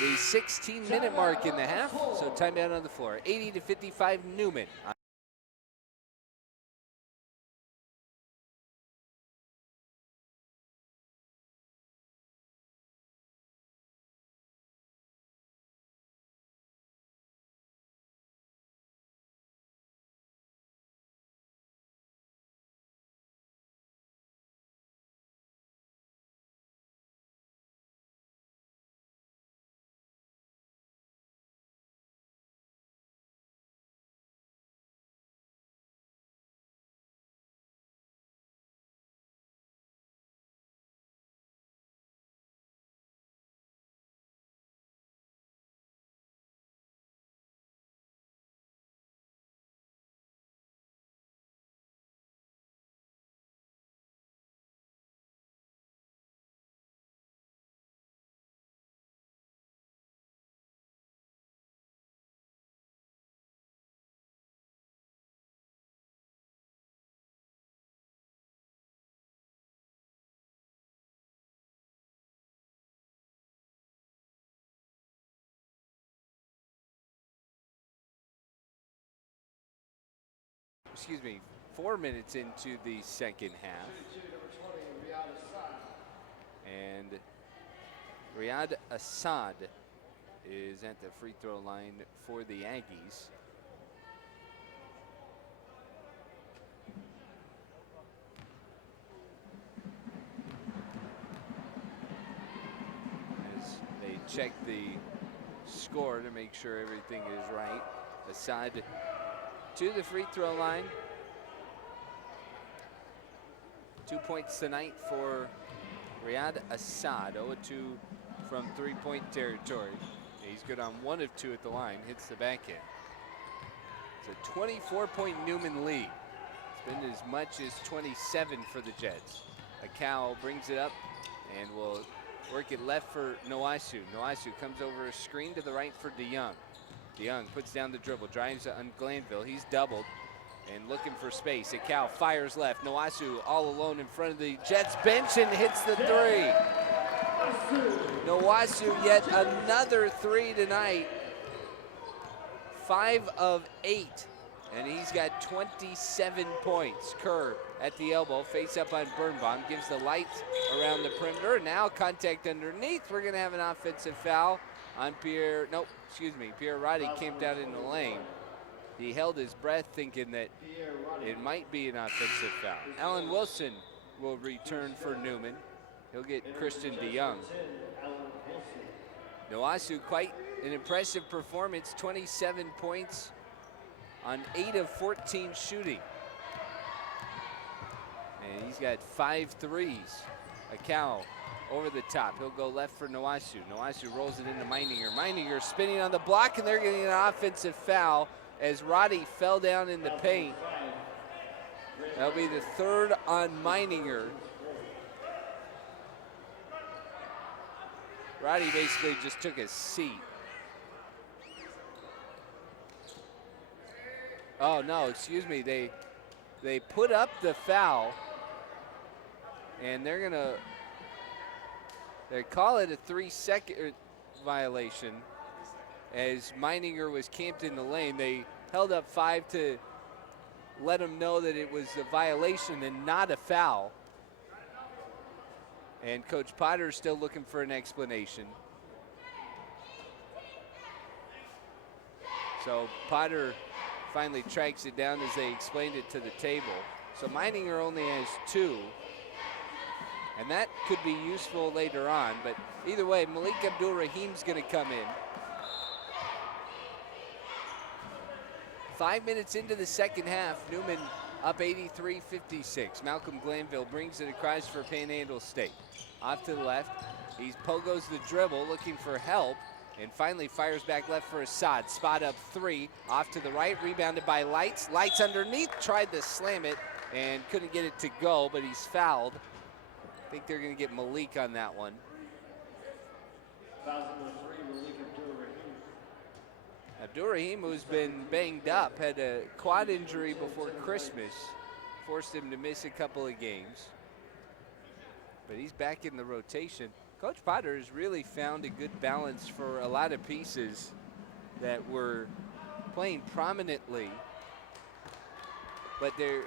the 16-minute mark in the half, so timeout on the floor. 80-55 Newman. Excuse me, 4 minutes into the second half. And Riyad Assad is at the free throw line for the Aggies. As they check the score to make sure everything is right. Assad to the free throw line. 2 points tonight for Riyad Assad. 0-2 from three-point territory. He's good on 1 of 2 at the line. Hits the back end. It's a 24-point Newman lead. It's been as much as 27 for the Jets. Akau brings it up and will work it left for Noasu. Noasu comes over a screen to the right for DeYoung. DeYoung puts down the dribble, drives on Glanville. He's doubled and looking for space. Akau fires left. Noasu all alone in front of the Jets bench and hits the three. Noasu yet another three tonight. 5 of 8. And he's got 27 points. Kerr at the elbow, face up on Birnbaum, gives the lights around the perimeter. Now contact underneath. We're going to have an offensive foul on Pierre Roddy camped out in the lane. He held his breath thinking that it might be an offensive foul. Allen Wilson will return for Newman. He'll get Christian DeYoung. Noasu, quite an impressive performance, 27 points on 8 of 14 shooting. And he's got 5 threes. Akau over the top. He'll go left for Noasu. Noasu rolls it into Meininger. Meininger spinning on the block, and they're getting an offensive foul as Roddy fell down in the paint. That'll be the 3rd on Meininger. Roddy basically just took a seat. Oh no, excuse me. They put up the foul, and they call it a 3-second violation as Meininger was camped in the lane. They held up 5 to let him know that it was a violation and not a foul. And Coach Potter's still looking for an explanation. So Potter finally tracks it down as they explained it to the table. So Meininger only has 2. And that could be useful later on. But either way, Malik Abdul-Rahim's going to come in. 5 minutes into the second half, Newman up 83-56. Malcolm Glanville brings it across for Panhandle State. Off to the left, he pogos the dribble, looking for help, and finally fires back left for Assad. Spot up 3, off to the right, rebounded by Lights. Lights underneath, tried to slam it, and couldn't get it to go, but he's fouled. I think they're going to get Malik on that one. Foul number 3, Malik Abdul-Rahim. Abdul-Rahim, who's been banged up, had a quad injury before Christmas, forced him to miss a couple of games. But he's back in the rotation. Coach Potter has really found a good balance for a lot of pieces that were playing prominently, but they're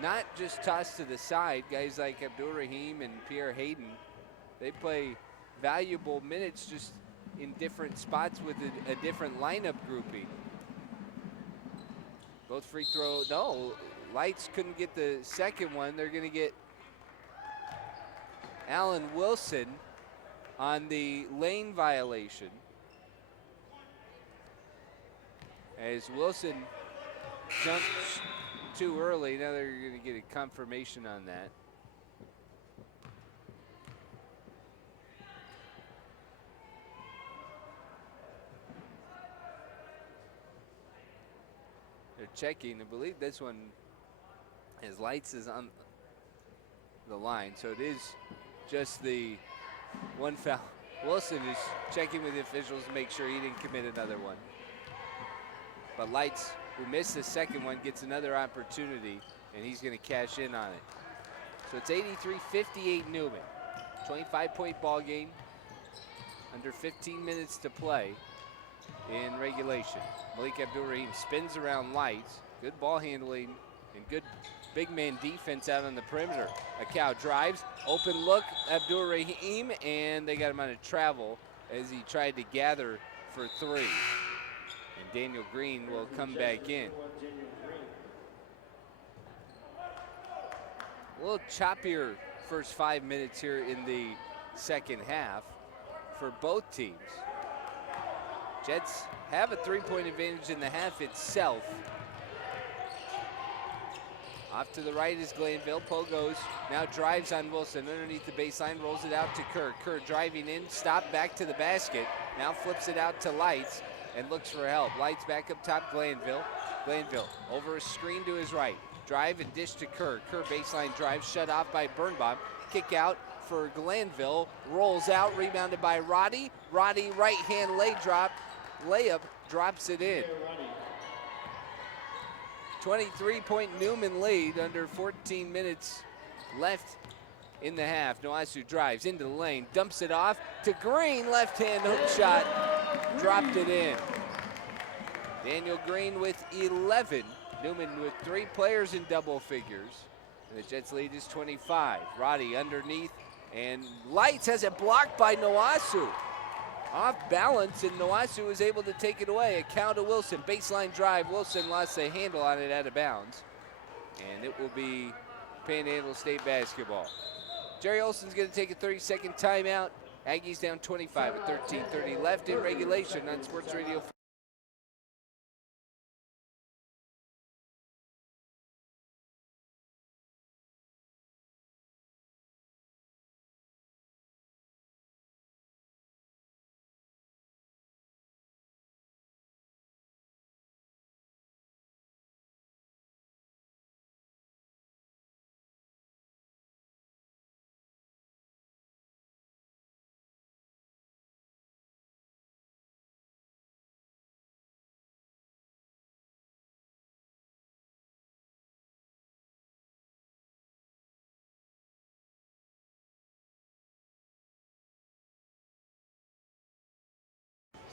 not just tossed to the side. Guys like Abdul-Rahim and Pierre Hayden, they play valuable minutes just in different spots with a different lineup grouping. Both free throw, no, Lights couldn't get the second one. They're going to get Alan Wilson on the lane violation. As Wilson jumped too early, now they're going to get a confirmation on that. They're checking. I believe this one, his Lights is on the line, so it is just the one foul. Wilson is checking with the officials to make sure he didn't commit another one. But Lights, who missed the second one, gets another opportunity, and he's going to cash in on it. So it's 83-58 Newman. 25-point ball game. Under 15 minutes to play in regulation. Malik Abdul-Rahim spins around Lights. Good ball handling and good big man defense out on the perimeter. Akau drives, open look, Abdul-Rahim, and they got him on a travel as he tried to gather for three. And Daniel Green will come back in. A little choppier first 5 minutes here in the second half for both teams. Jets have a three-point advantage in the half itself. Off to the right is Glanville. Pogos now drives on Wilson underneath the baseline, rolls it out to Kerr. Kerr driving in, stop back to the basket. Now flips it out to Lights and looks for help. Lights back up top, Glanville. Glanville over a screen to his right. Drive and dish to Kerr. Kerr baseline drive, shut off by Birnbaum. Kick out for Glanville. Rolls out, rebounded by Roddy. Roddy right-hand layup, drops it in. 23-point Newman lead under 14 minutes left in the half. Noasu drives into the lane, dumps it off to Green. Left-hand hook shot, dropped it in. Daniel Green with 11. Newman with 3 players in double figures. And the Jets lead is 25. Roddy underneath, and Lights has it blocked by Noasu. Off balance, and Noasu was able to take it away. A count to Wilson, baseline drive. Wilson lost a handle on it out of bounds. And it will be Panhandle State basketball. Jerry Olson's gonna take a 30-second timeout. Aggies down 25 with 13:30 left in regulation on Sports Radio.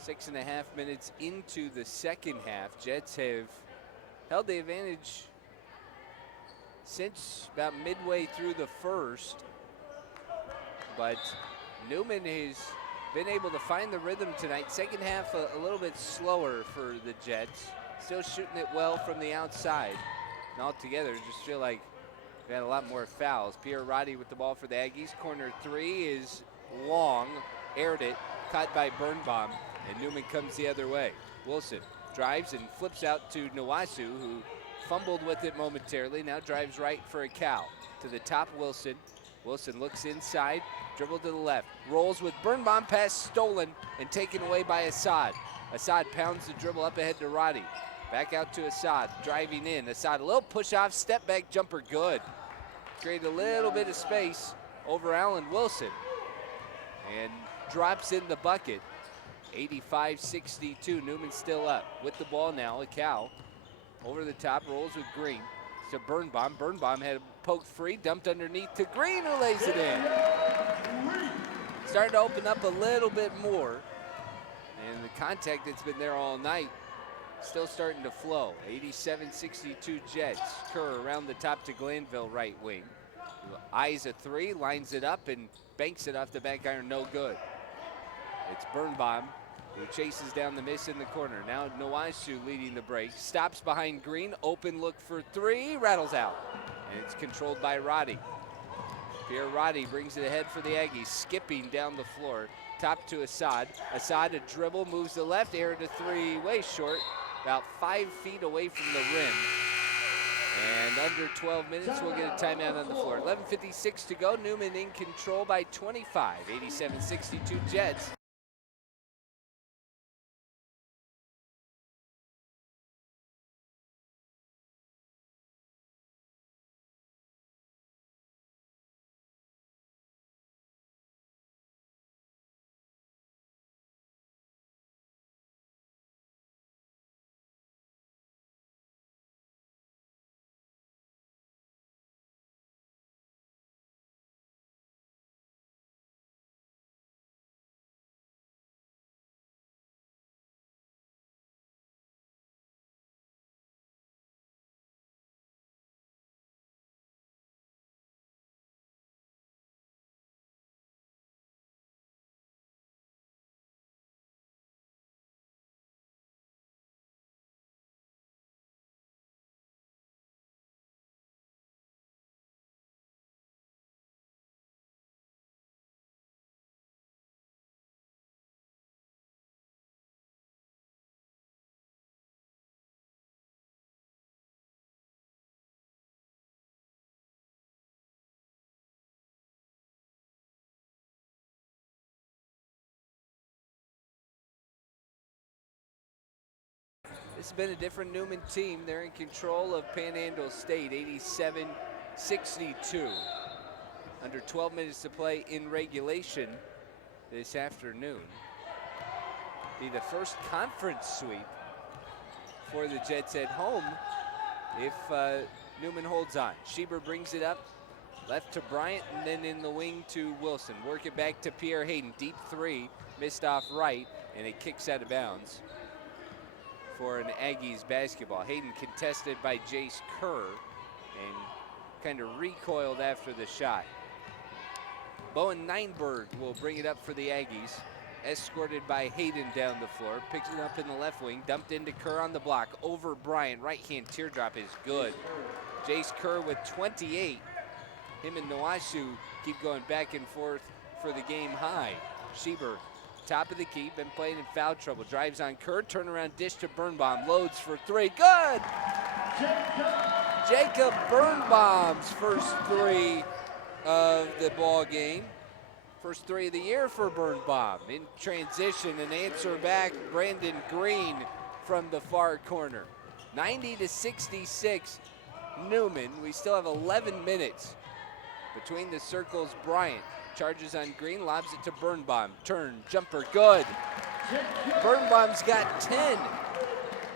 Six and a half minutes into the second half. Jets have held the advantage since about midway through the first. But Newman has been able to find the rhythm tonight. Second half a little bit slower for the Jets. Still shooting it well from the outside. And altogether, just feel like they had a lot more fouls. Pierre Roddy with the ball for the Aggies. Corner three is long, aired it, caught by Birnbaum. And Newman comes the other way. Wilson drives and flips out to Noasu, who fumbled with it momentarily. Now drives right for a cow. To the top, Wilson. Wilson looks inside, dribble to the left. Rolls with Birnbaum, pass stolen and taken away by Assad. Assad pounds the dribble up ahead to Roddy. Back out to Assad, driving in. Assad, a little push off, step back jumper, good. Created a little bit of space over Allen Wilson and drops in the bucket. 85-62, Newman still up with the ball now. A cow over the top, rolls with Green. It's a Birnbaum. Birnbaum had poked free, dumped underneath to Green, who lays it in. Starting to open up a little bit more. And the contact that's been there all night still starting to flow. 87-62 Jets. Kerr around the top to Glanville, right wing. Eyes a three, lines it up, and banks it off the back iron, no good. It's Birnbaum who chases down the miss in the corner. Now Nwashu leading the break. Stops behind Green, open look for three, rattles out. And it's controlled by Roddy. Pierre Roddy brings it ahead for the Aggies, skipping down the floor. Top to Assad. Assad a dribble, moves to left, air to three, way short. About 5 feet away from the rim. And under 12 minutes, we'll get a timeout on the floor. 11:56 to go. Newman in control by 25. 87-62 Jets. This has been a different Newman team. They're in control of Panhandle State, 87-62. Under 12 minutes to play in regulation this afternoon. Be the first conference sweep for the Jets at home if Newman holds on. Schieber brings it up, left to Bryant, and then in the wing to Wilson. Work it back to Pierre Hayden. Deep three, missed off right, and it kicks out of bounds for an Aggies basketball. Hayden contested by Jace Kerr and kind of recoiled after the shot. Bowen Nineberg will bring it up for the Aggies, escorted by Hayden down the floor. Picks it up in the left wing, dumped into Kerr on the block, over Bryant. Right hand teardrop is good. Jace Kerr with 28. Him and Nwashu keep going back and forth for the game high. Schieber, top of the key, been playing in foul trouble. Drives on Kerr, turnaround dish to Birnbaum. Loads for three, good! Jacob Birnbaum's first three of the ball game. First three of the year for Birnbaum. In transition, an answer back, Brandon Green from the far corner. 90-66, Newman. We still have 11 minutes. Between the circles, Bryant charges on Green, lobs it to Birnbaum. Turn, jumper, good. Birnbaum's got 10.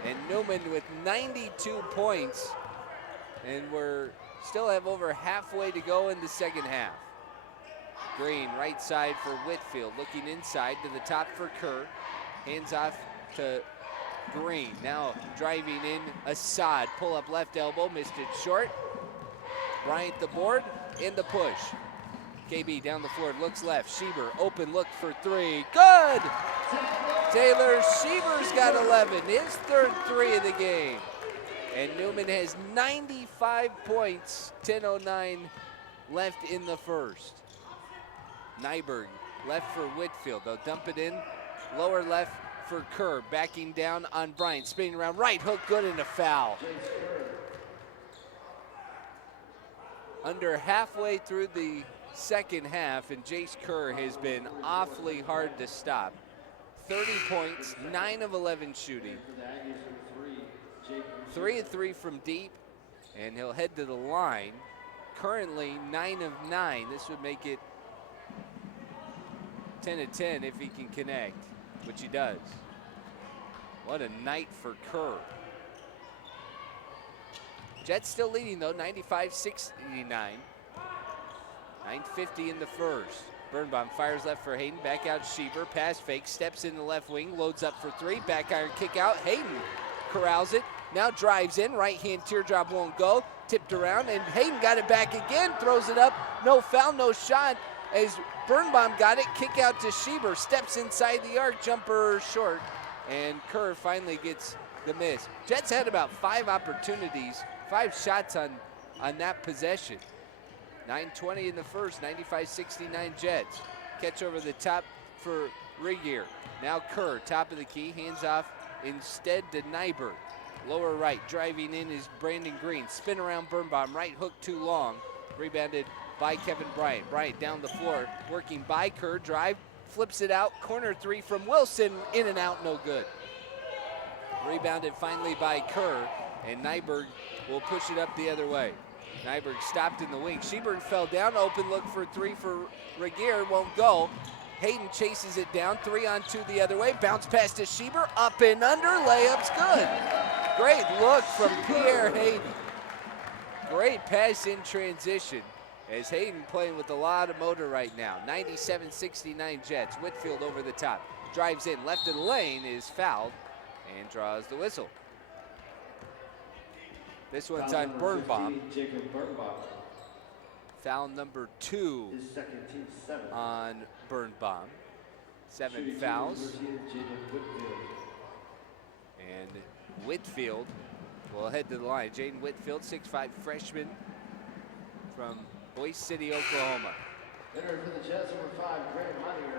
And Newman with 92 points. And we're still have over halfway to go in the second half. Green, right side for Whitfield, looking inside to the top for Kerr. Hands off to Green. Now driving in Assad. Pull up left elbow, missed it short. Bryant the board, in the push. KB down the floor, looks left. Schieber, open look for three. Good! Taylor Schieber's got 11, his third three of the game. And Newman has 95 points, 10:09 left in the first. Nyberg, left for Whitfield. They'll dump it in, lower left for Kerr. Backing down on Bryant, spinning around, right hook, good, and a foul. Under halfway through the second half, and Jace Kerr has been awfully hard to stop. 30 points, 9 of 11 shooting. 3 of 3 from deep, and he'll head to the line currently 9 of 9. This would make it 10 of 10 if he can connect, which he does. What a night for Kerr. Jets still leading though, 95-69. 9:50 in the first. Birnbaum fires left for Hayden, back out Schieber, pass fake, steps in the left wing, loads up for three, back iron kick out. Hayden corrals it, now drives in, right hand teardrop won't go, tipped around, and Hayden got it back again, throws it up, no foul, no shot, as Birnbaum got it, kick out to Schieber, steps inside the arc, jumper short, and Kerr finally gets the miss. Jets had about 5 opportunities, 5 shots on that possession. 9:20 in the first, 95-69 Jets. Catch over the top for Regier. Now Kerr, top of the key, hands off instead to Nyberg. Lower right, driving in is Brandon Green. Spin around Birnbaum, right hook too long. Rebounded by Kevin Bryant. Bryant down the floor, working by Kerr, drive, flips it out, corner three from Wilson, in and out, no good. Rebounded finally by Kerr, and Nyberg will push it up the other way. Nyberg stopped in the wing. Schieber fell down, open look for three for Regier, won't go. Hayden chases it down, 3-on-2 the other way. Bounce pass to Schieber, up and under, layup's good. Great look from Pierre Hayden. Great pass in transition as Hayden playing with a lot of motor right now. 97-69 Jets, Whitfield over the top. Drives in, left of the lane, is fouled and draws the whistle. This one's on Birnbaum. Foul number 2 on Birnbaum. 7 fouls. And Whitfield will head to the line. Jaden Whitfield, 6'5" freshman from Boise City, Oklahoma.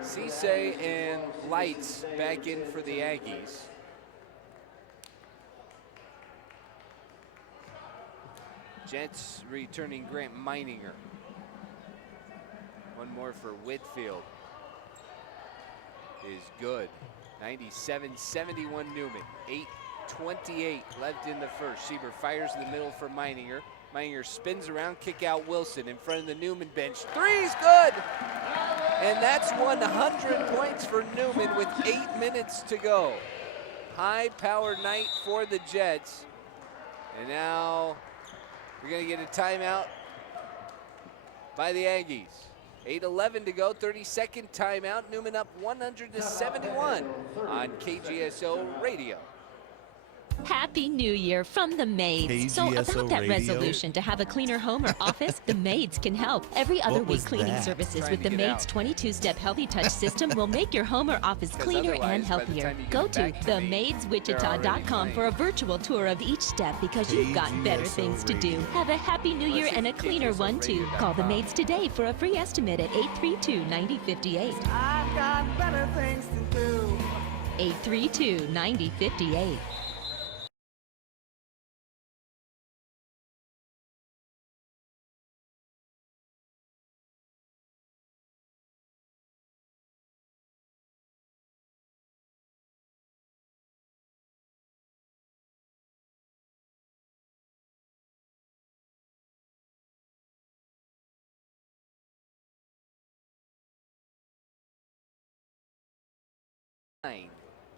Cisse and Lights back in for the Aggies. Jets returning Grant Meininger. One more for Whitfield is good. 97-71 Newman. 8:28 left in the first. Schieber fires in the middle for Meininger. Meininger spins around, kick out Wilson in front of the Newman bench. Three's good! And that's 100 points for Newman with 8 minutes to go. High-powered night for the Jets. And now we're going to get a timeout by the Aggies. 8:11 to go, 32nd timeout. Newman up 100-71 on KGSO Radio. Happy New Year from the Maids. So about that resolution to have a cleaner home or office, the Maids can help. Every other week cleaning services with the Maids 22-step Healthy Touch system will make your home or office cleaner and healthier. Go to themaidswichita.com for a virtual tour of each step because you've got better things to do. Have a happy new year and a cleaner one too. Call the Maids today for a free estimate at 832-9058. I've got better things to do. 832-9058.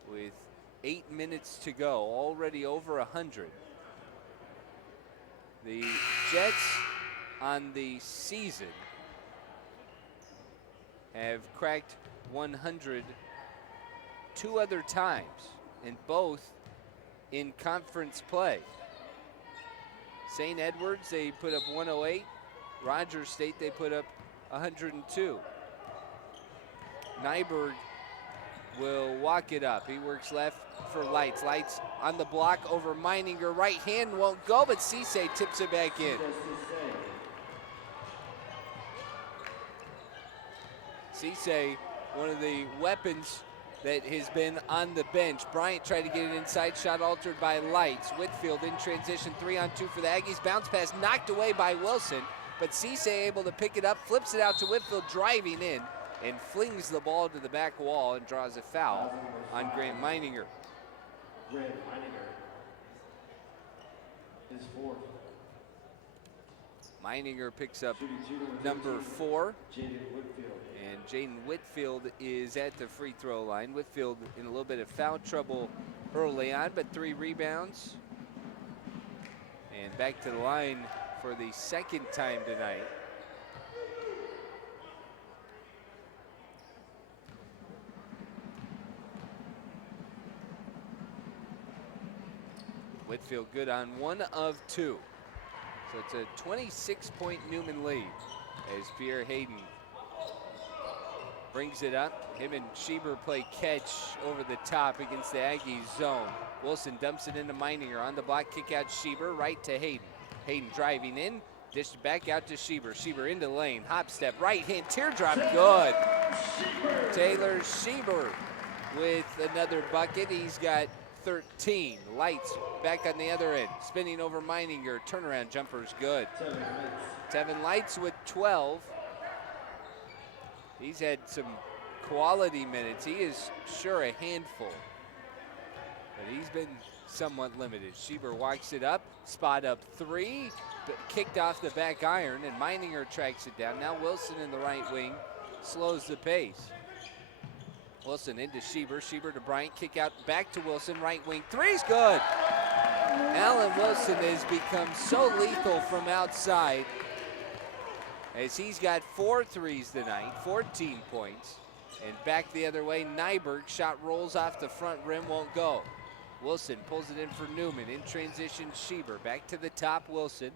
With 8 minutes to go, already over 100. The Jets on the season have cracked 100 2 other times, and both in conference play. St. Edwards, they put up 108. Rogers State, they put up 102. Nyberg will walk it up. He works left for Lights. Lights on the block over Meininger. Right hand won't go, but Cisse tips it back in. Cisse, one of the weapons that has been on the bench. Bryant tried to get it inside, shot altered by Lights. Whitfield in transition, 3-on-2 for the Aggies. Bounce pass knocked away by Wilson, but Cisse able to pick it up, flips it out to Whitfield, driving in, and flings the ball to the back wall and draws a foul on Grant Meininger. Grant Meininger is fourth. Meininger picks up number 4. And Jaden Whitfield is at the free throw line. Whitfield in a little bit of foul trouble early on, but 3 rebounds. And back to the line for the second time tonight. Whitfield good on 1 of 2. So it's a 26-point Newman lead as Pierre Hayden brings it up. Him and Schieber play catch over the top against the Aggies zone. Wilson dumps it into Meininger. On the block, kick out Schieber, right to Hayden. Hayden driving in, dished back out to Schieber. Schieber into the lane, hop step, right hand, teardrop, good. Taylor Schieber with another bucket. He's got 13. Lights back on the other end, spinning over Meininger. Turnaround jumper's good. Tevin Lights with 12. He's had some quality minutes. He is sure a handful, but he's been somewhat limited. Schieber walks it up, spot up 3, but kicked off the back iron, and Meininger tracks it down. Now Wilson in the right wing slows the pace. Wilson into Schieber, Schieber to Bryant, kick out back to Wilson, right wing, 3's good. Alan Wilson has become so lethal from outside as he's got 4 threes tonight, 14 points. And back the other way, Nyberg, shot rolls off the front rim, won't go. Wilson pulls it in for Newman, in transition Schieber, back to the top, Wilson,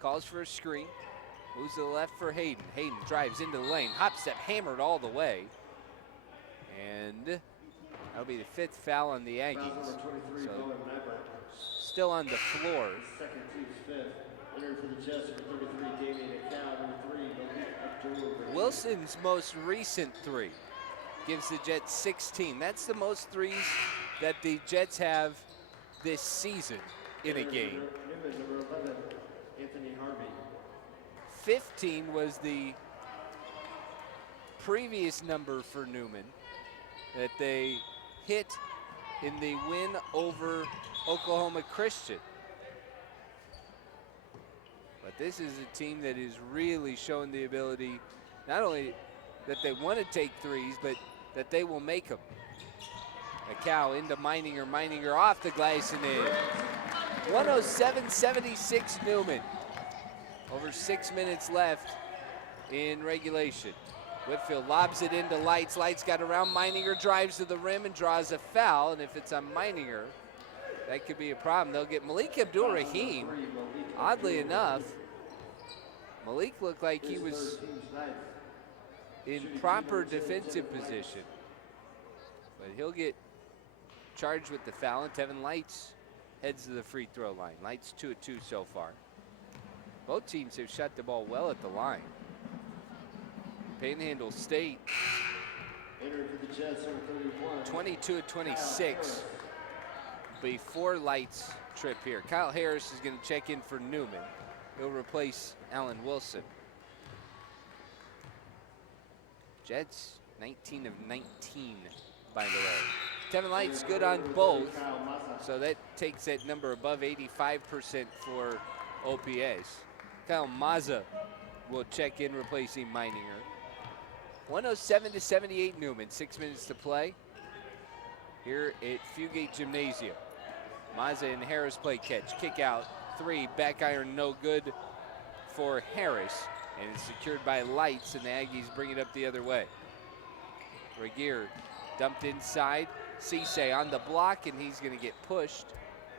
calls for a screen, moves to the left for Hayden. Hayden drives into the lane, hop step, hammered all the way. And that'll be the 5th foul on the Aggies. So still on the floor. Second team's 5th. Entered for the Jets, number 33, Damian Acau, number 3, Malik Abdul. Wilson's most recent 3 gives the Jets 16. That's the most threes that the Jets have this season in a game. Newman, number 11, Anthony Harvey. 15 was the previous number for Newman that they hit in the win over Oklahoma Christian. But this is a team that is really showing the ability, not only that they want to take threes, but that they will make them. Acau into Meininger, Meininger off the glass and in. 107-76 Newman. Over 6 minutes left in regulation. Whitfield lobs it into Lights. Lights got around. Meininger drives to the rim and draws a foul. And if it's on Meininger, that could be a problem. They'll get Malik Abdul-Rahim. Oddly enough, Malik looked like he was in proper defensive position. But he'll get charged with the foul. And Tevin Lights heads to the free throw line. Lights 2 of 2 so far. Both teams have shot the ball well at the line. Panhandle State, 22 of 26 before Lights trip here. Kyle Harris is going to check in for Newman. He'll replace Alan Wilson. Jets 19 of 19, by the way. Tevin Lights good on both, so that takes that number above 85% for OPS. Kyle Mazza will check in, replacing Meininger. 107-78 Newman, 6 minutes to play here at Fugate Gymnasium. Mazza and Harris play catch, kick out, 3, back iron no good for Harris, and it's secured by Lights, and the Aggies bring it up the other way. Regier dumped inside, Cisse on the block, and he's gonna get pushed,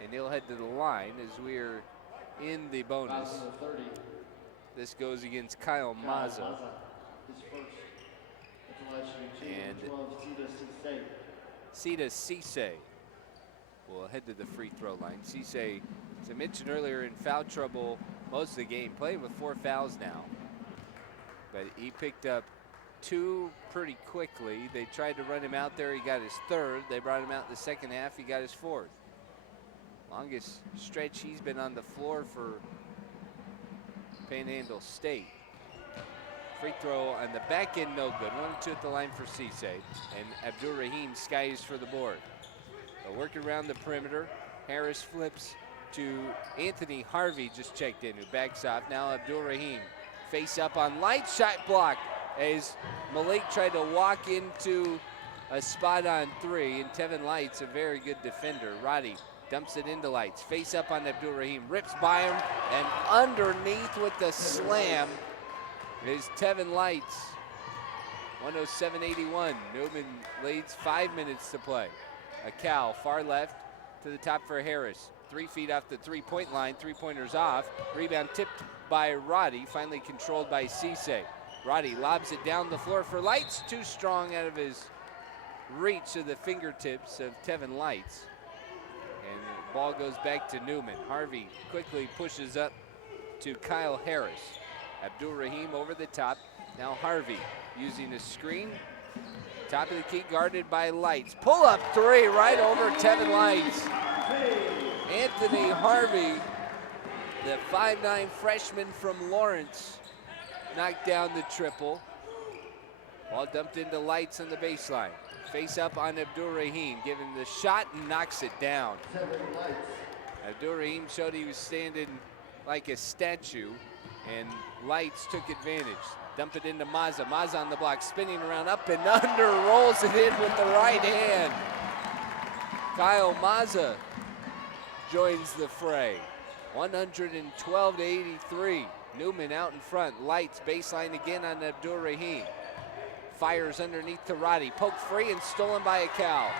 and he'll head to the line as we're in the bonus. This goes against Kyle Mazza. And Sita Cisse will head to the free throw line. Cisse, as I mentioned earlier, in foul trouble most of the game, playing with 4 fouls now. But he picked up 2 pretty quickly. They tried to run him out there. He got his 3rd. They brought him out in the second half. He got his 4th. Longest stretch he's been on the floor for Panhandle State. Free throw on the back end, no good. 1 and 2 at the line for Cisse. And Abdul-Rahim skies for the board. They'll work around the perimeter. Harris flips to Anthony Harvey, just checked in, who backs off. Now Abdul Rahim face up on Light, shot block as Malik tried to walk into a spot on three, and Tevin Lights, a very good defender. Roddy dumps it into Lights, face up on Abdul Rahim, rips by him, and underneath with the slam is Tevin Lights. 107-81. Newman leads 5 minutes to play. A cow far left to the top for Harris. 3 feet off the three-point line. Three-pointers off. Rebound tipped by Roddy. Finally controlled by Cisse. Roddy lobs it down the floor for Lights. Too strong out of his reach of the fingertips of Tevin Lights. And the ball goes back to Newman. Harvey quickly pushes up to Kyle Harris. Abdul Rahim over the top. Now Harvey using a screen. Top of the key guarded by Lights. Pull up three right over Tevin Lights. Anthony Harvey, the 5'9" freshman from Lawrence, knocked down the triple. Ball dumped into Lights on the baseline. Face up on Abdul Rahim, giving the shot and knocks it down. Abdul Rahim showed he was standing like a statue, and Lights took advantage. Dumped it into Mazza. Mazza on the block, spinning around, up and under, rolls it in with the right hand. Kyle Mazza joins the fray. 112-83. Newman out in front. Lights baseline again on Abdul Rahim. Fires underneath to Roddy. Poked free and stolen by a cow.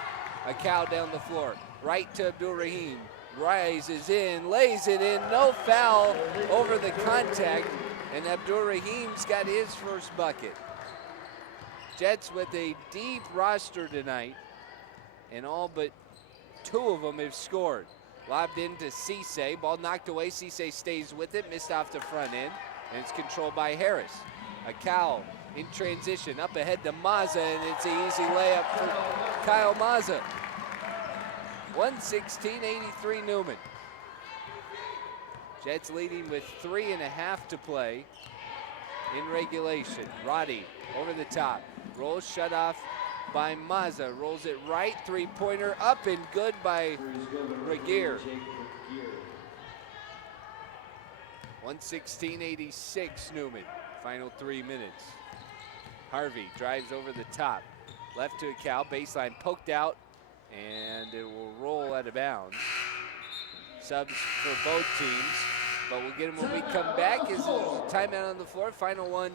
A cow down the floor. Right to Abdul Rahim. Rises in, lays it in. No foul over the contact. And Abdul Rahim's got his first bucket. Jets with a deep roster tonight, and all but 2 of them have scored. Lobbed into Cisse, ball knocked away. Cisse stays with it, missed off the front end, and it's controlled by Harris. A cow in transition, up ahead to Mazza, and it's an easy layup for Kyle Mazza. 116-83 Newman. Jets leading with 3.5 to play in regulation. Roddy over the top. Rolls shut off by Mazza. Rolls it right. Three-pointer up and good by Regier. 116-86 Newman. Final 3 minutes. Harvey drives over the top. Left to a cow. Baseline poked out. And it will roll out of bounds. Subs for both teams, but we'll get them when we come back. Is a timeout on the floor. Final one.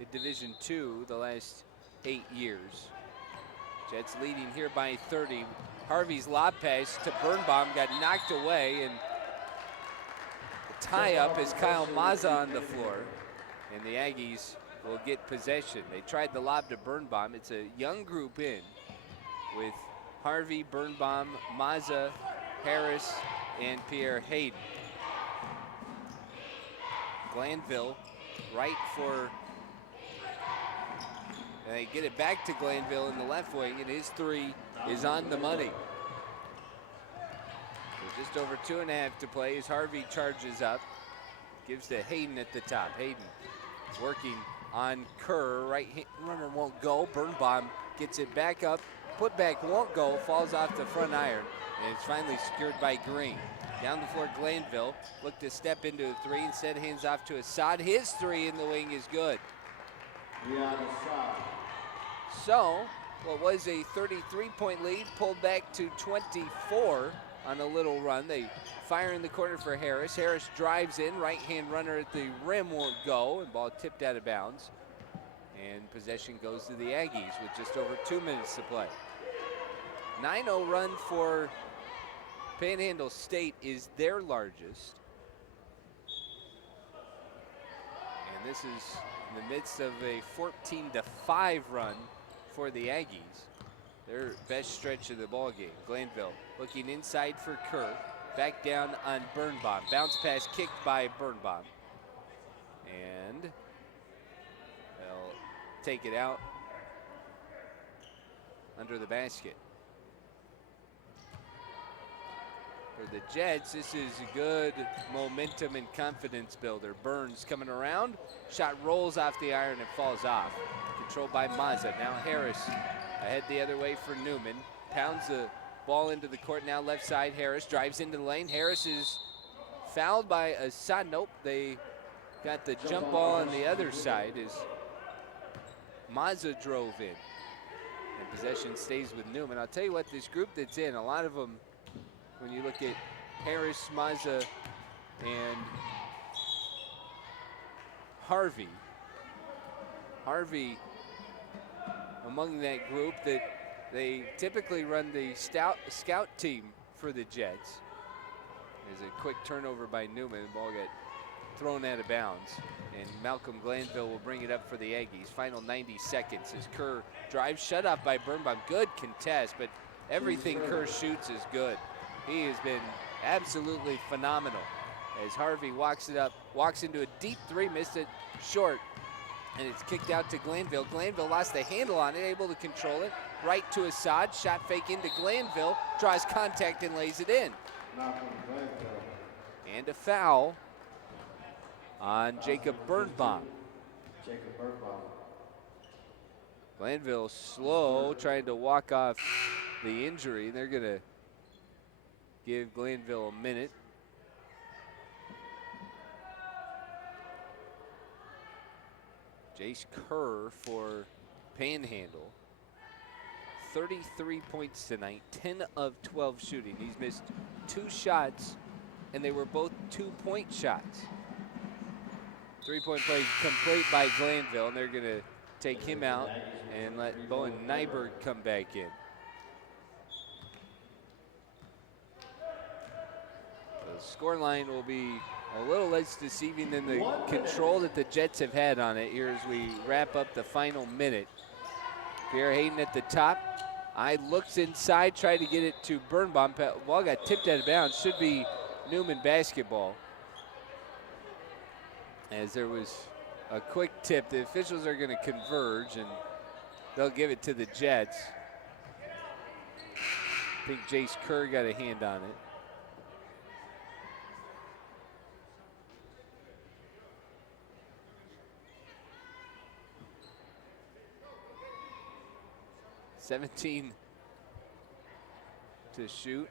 In Division II the last 8 years. Jets leading here by 30. Harvey's lob pass to Birnbaum got knocked away, and the tie-up is Kyle Mazza on the floor, and the Aggies will get possession. They tried the lob to Birnbaum. It's a young group in with Harvey, Birnbaum, Mazza, Harris, and Pierre Hayden. Glanville right for, and they get it back to Glanville in the left wing, and his three is on the money. Just over 2.5 to play as Harvey charges up. Gives to Hayden at the top. Hayden working on Kerr. Right runner won't go. Birnbaum gets it back up. Put back won't go. Falls off the front iron. And it's finally secured by Green. Down the floor, Glanville looked to step into a three. Instead, hands off to Assad. His three in the wing is good. So, what was a 33-point lead pulled back to 24 on a little run. They fire in the corner for Harris. Harris drives in. Right-hand runner at the rim won't go. And ball tipped out of bounds. And possession goes to the Aggies with just over 2 minutes to play. 9-0 run for Panhandle State is their largest. And this is in the midst of a 14-5 run for the Aggies. Their best stretch of the ball game. Glanville looking inside for Kerr. Back down on Birnbaum. Bounce pass kicked by Birnbaum. And they'll take it out under the basket. For the Jets, this is a good momentum and confidence builder. Burns coming around. Shot rolls off the iron and falls off. Controlled by Mazza. Now Harris ahead the other way for Newman. Pounds the ball into the court. Now left side. Harris drives into the lane. Harris is fouled by Assad. Nope, they got the jump ball on the other side as Mazza drove in. And possession stays with Newman. I'll tell you what, this group that's in, a lot of them, when you look at Harris, Mazza, and Harvey among that group, that they typically run the scout team for the Jets. There's a quick turnover by Newman. The ball got thrown out of bounds. And Malcolm Glanville will bring it up for the Aggies. Final 90 seconds as Kerr drives, shut off by Birnbaum. Good contest, but everything Kerr shoots is good. He has been absolutely phenomenal as Harvey walks it up, walks into a deep three, missed it short, and it's kicked out to Glanville. Glanville lost the handle on it, able to control it. Right to Assad, shot fake into Glanville, draws contact and lays it in. And a foul on Jacob Birnbaum. Glanville slow, trying to walk off the injury. They're gonna give Glanville a minute. Jace Kerr for Panhandle. 33 points tonight, 10 of 12 shooting. He's missed 2 shots, and they were both 2-point shots. 3-point play complete by Glanville, and they're going to take him out and let Bowen Nyberg come back in. The scoreline will be a little less deceiving than the control that the Jets have had on it here as we wrap up the final minute. Pierre Hayden at the top. I looks inside, tried to get it to Birnbaum. Ball got tipped out of bounds. Should be Newman basketball. As there was a quick tip, the officials are going to converge and they'll give it to the Jets. I think Jace Kerr got a hand on it. $17 to shoot.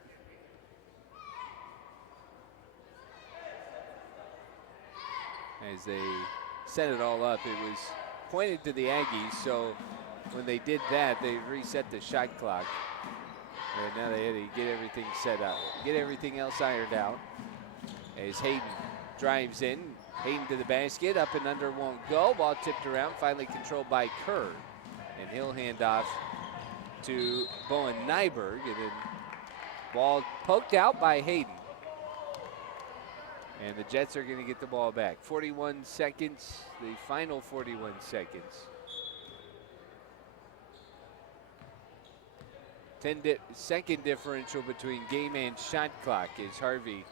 As they set it all up, it was pointed to the Aggies, so when they did that, they reset the shot clock. And now they had to get everything set up, get everything else ironed out. As Hayden drives in, Hayden to the basket, up and under won't go. Ball tipped around, finally controlled by Kerr. And he'll hand off to Bowen Nyberg, and then ball poked out by Hayden. And the Jets are going to get the ball back. 41 seconds, the final 41 seconds. 10-second differential between game and shot clock as Harvey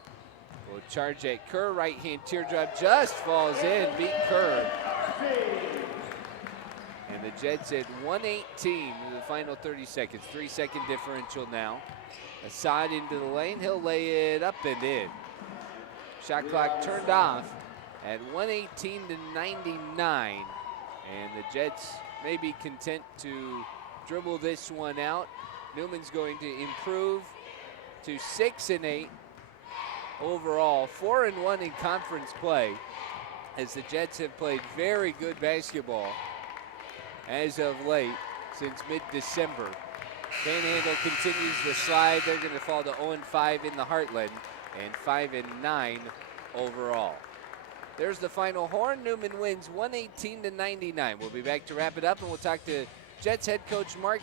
will charge at Kerr. Right hand teardrop just falls in, beat Kerr. And the The Jets at 118 in the final 30 seconds. 3-second differential now. Assad into the lane. He'll lay it up and in. Shot clock turned off at 118 to 99. And the Jets may be content to dribble this one out. Newman's going to improve to 6-8 overall, 4-1 in conference play, as the Jets have played very good basketball as of late since mid-December. Panhandle continues the slide. They're going to fall to 0-5 in the Heartland and 5-9 overall. There's the final horn. Newman wins 118 to 99. We'll be back to wrap it up, and we'll talk to Jets head coach Mark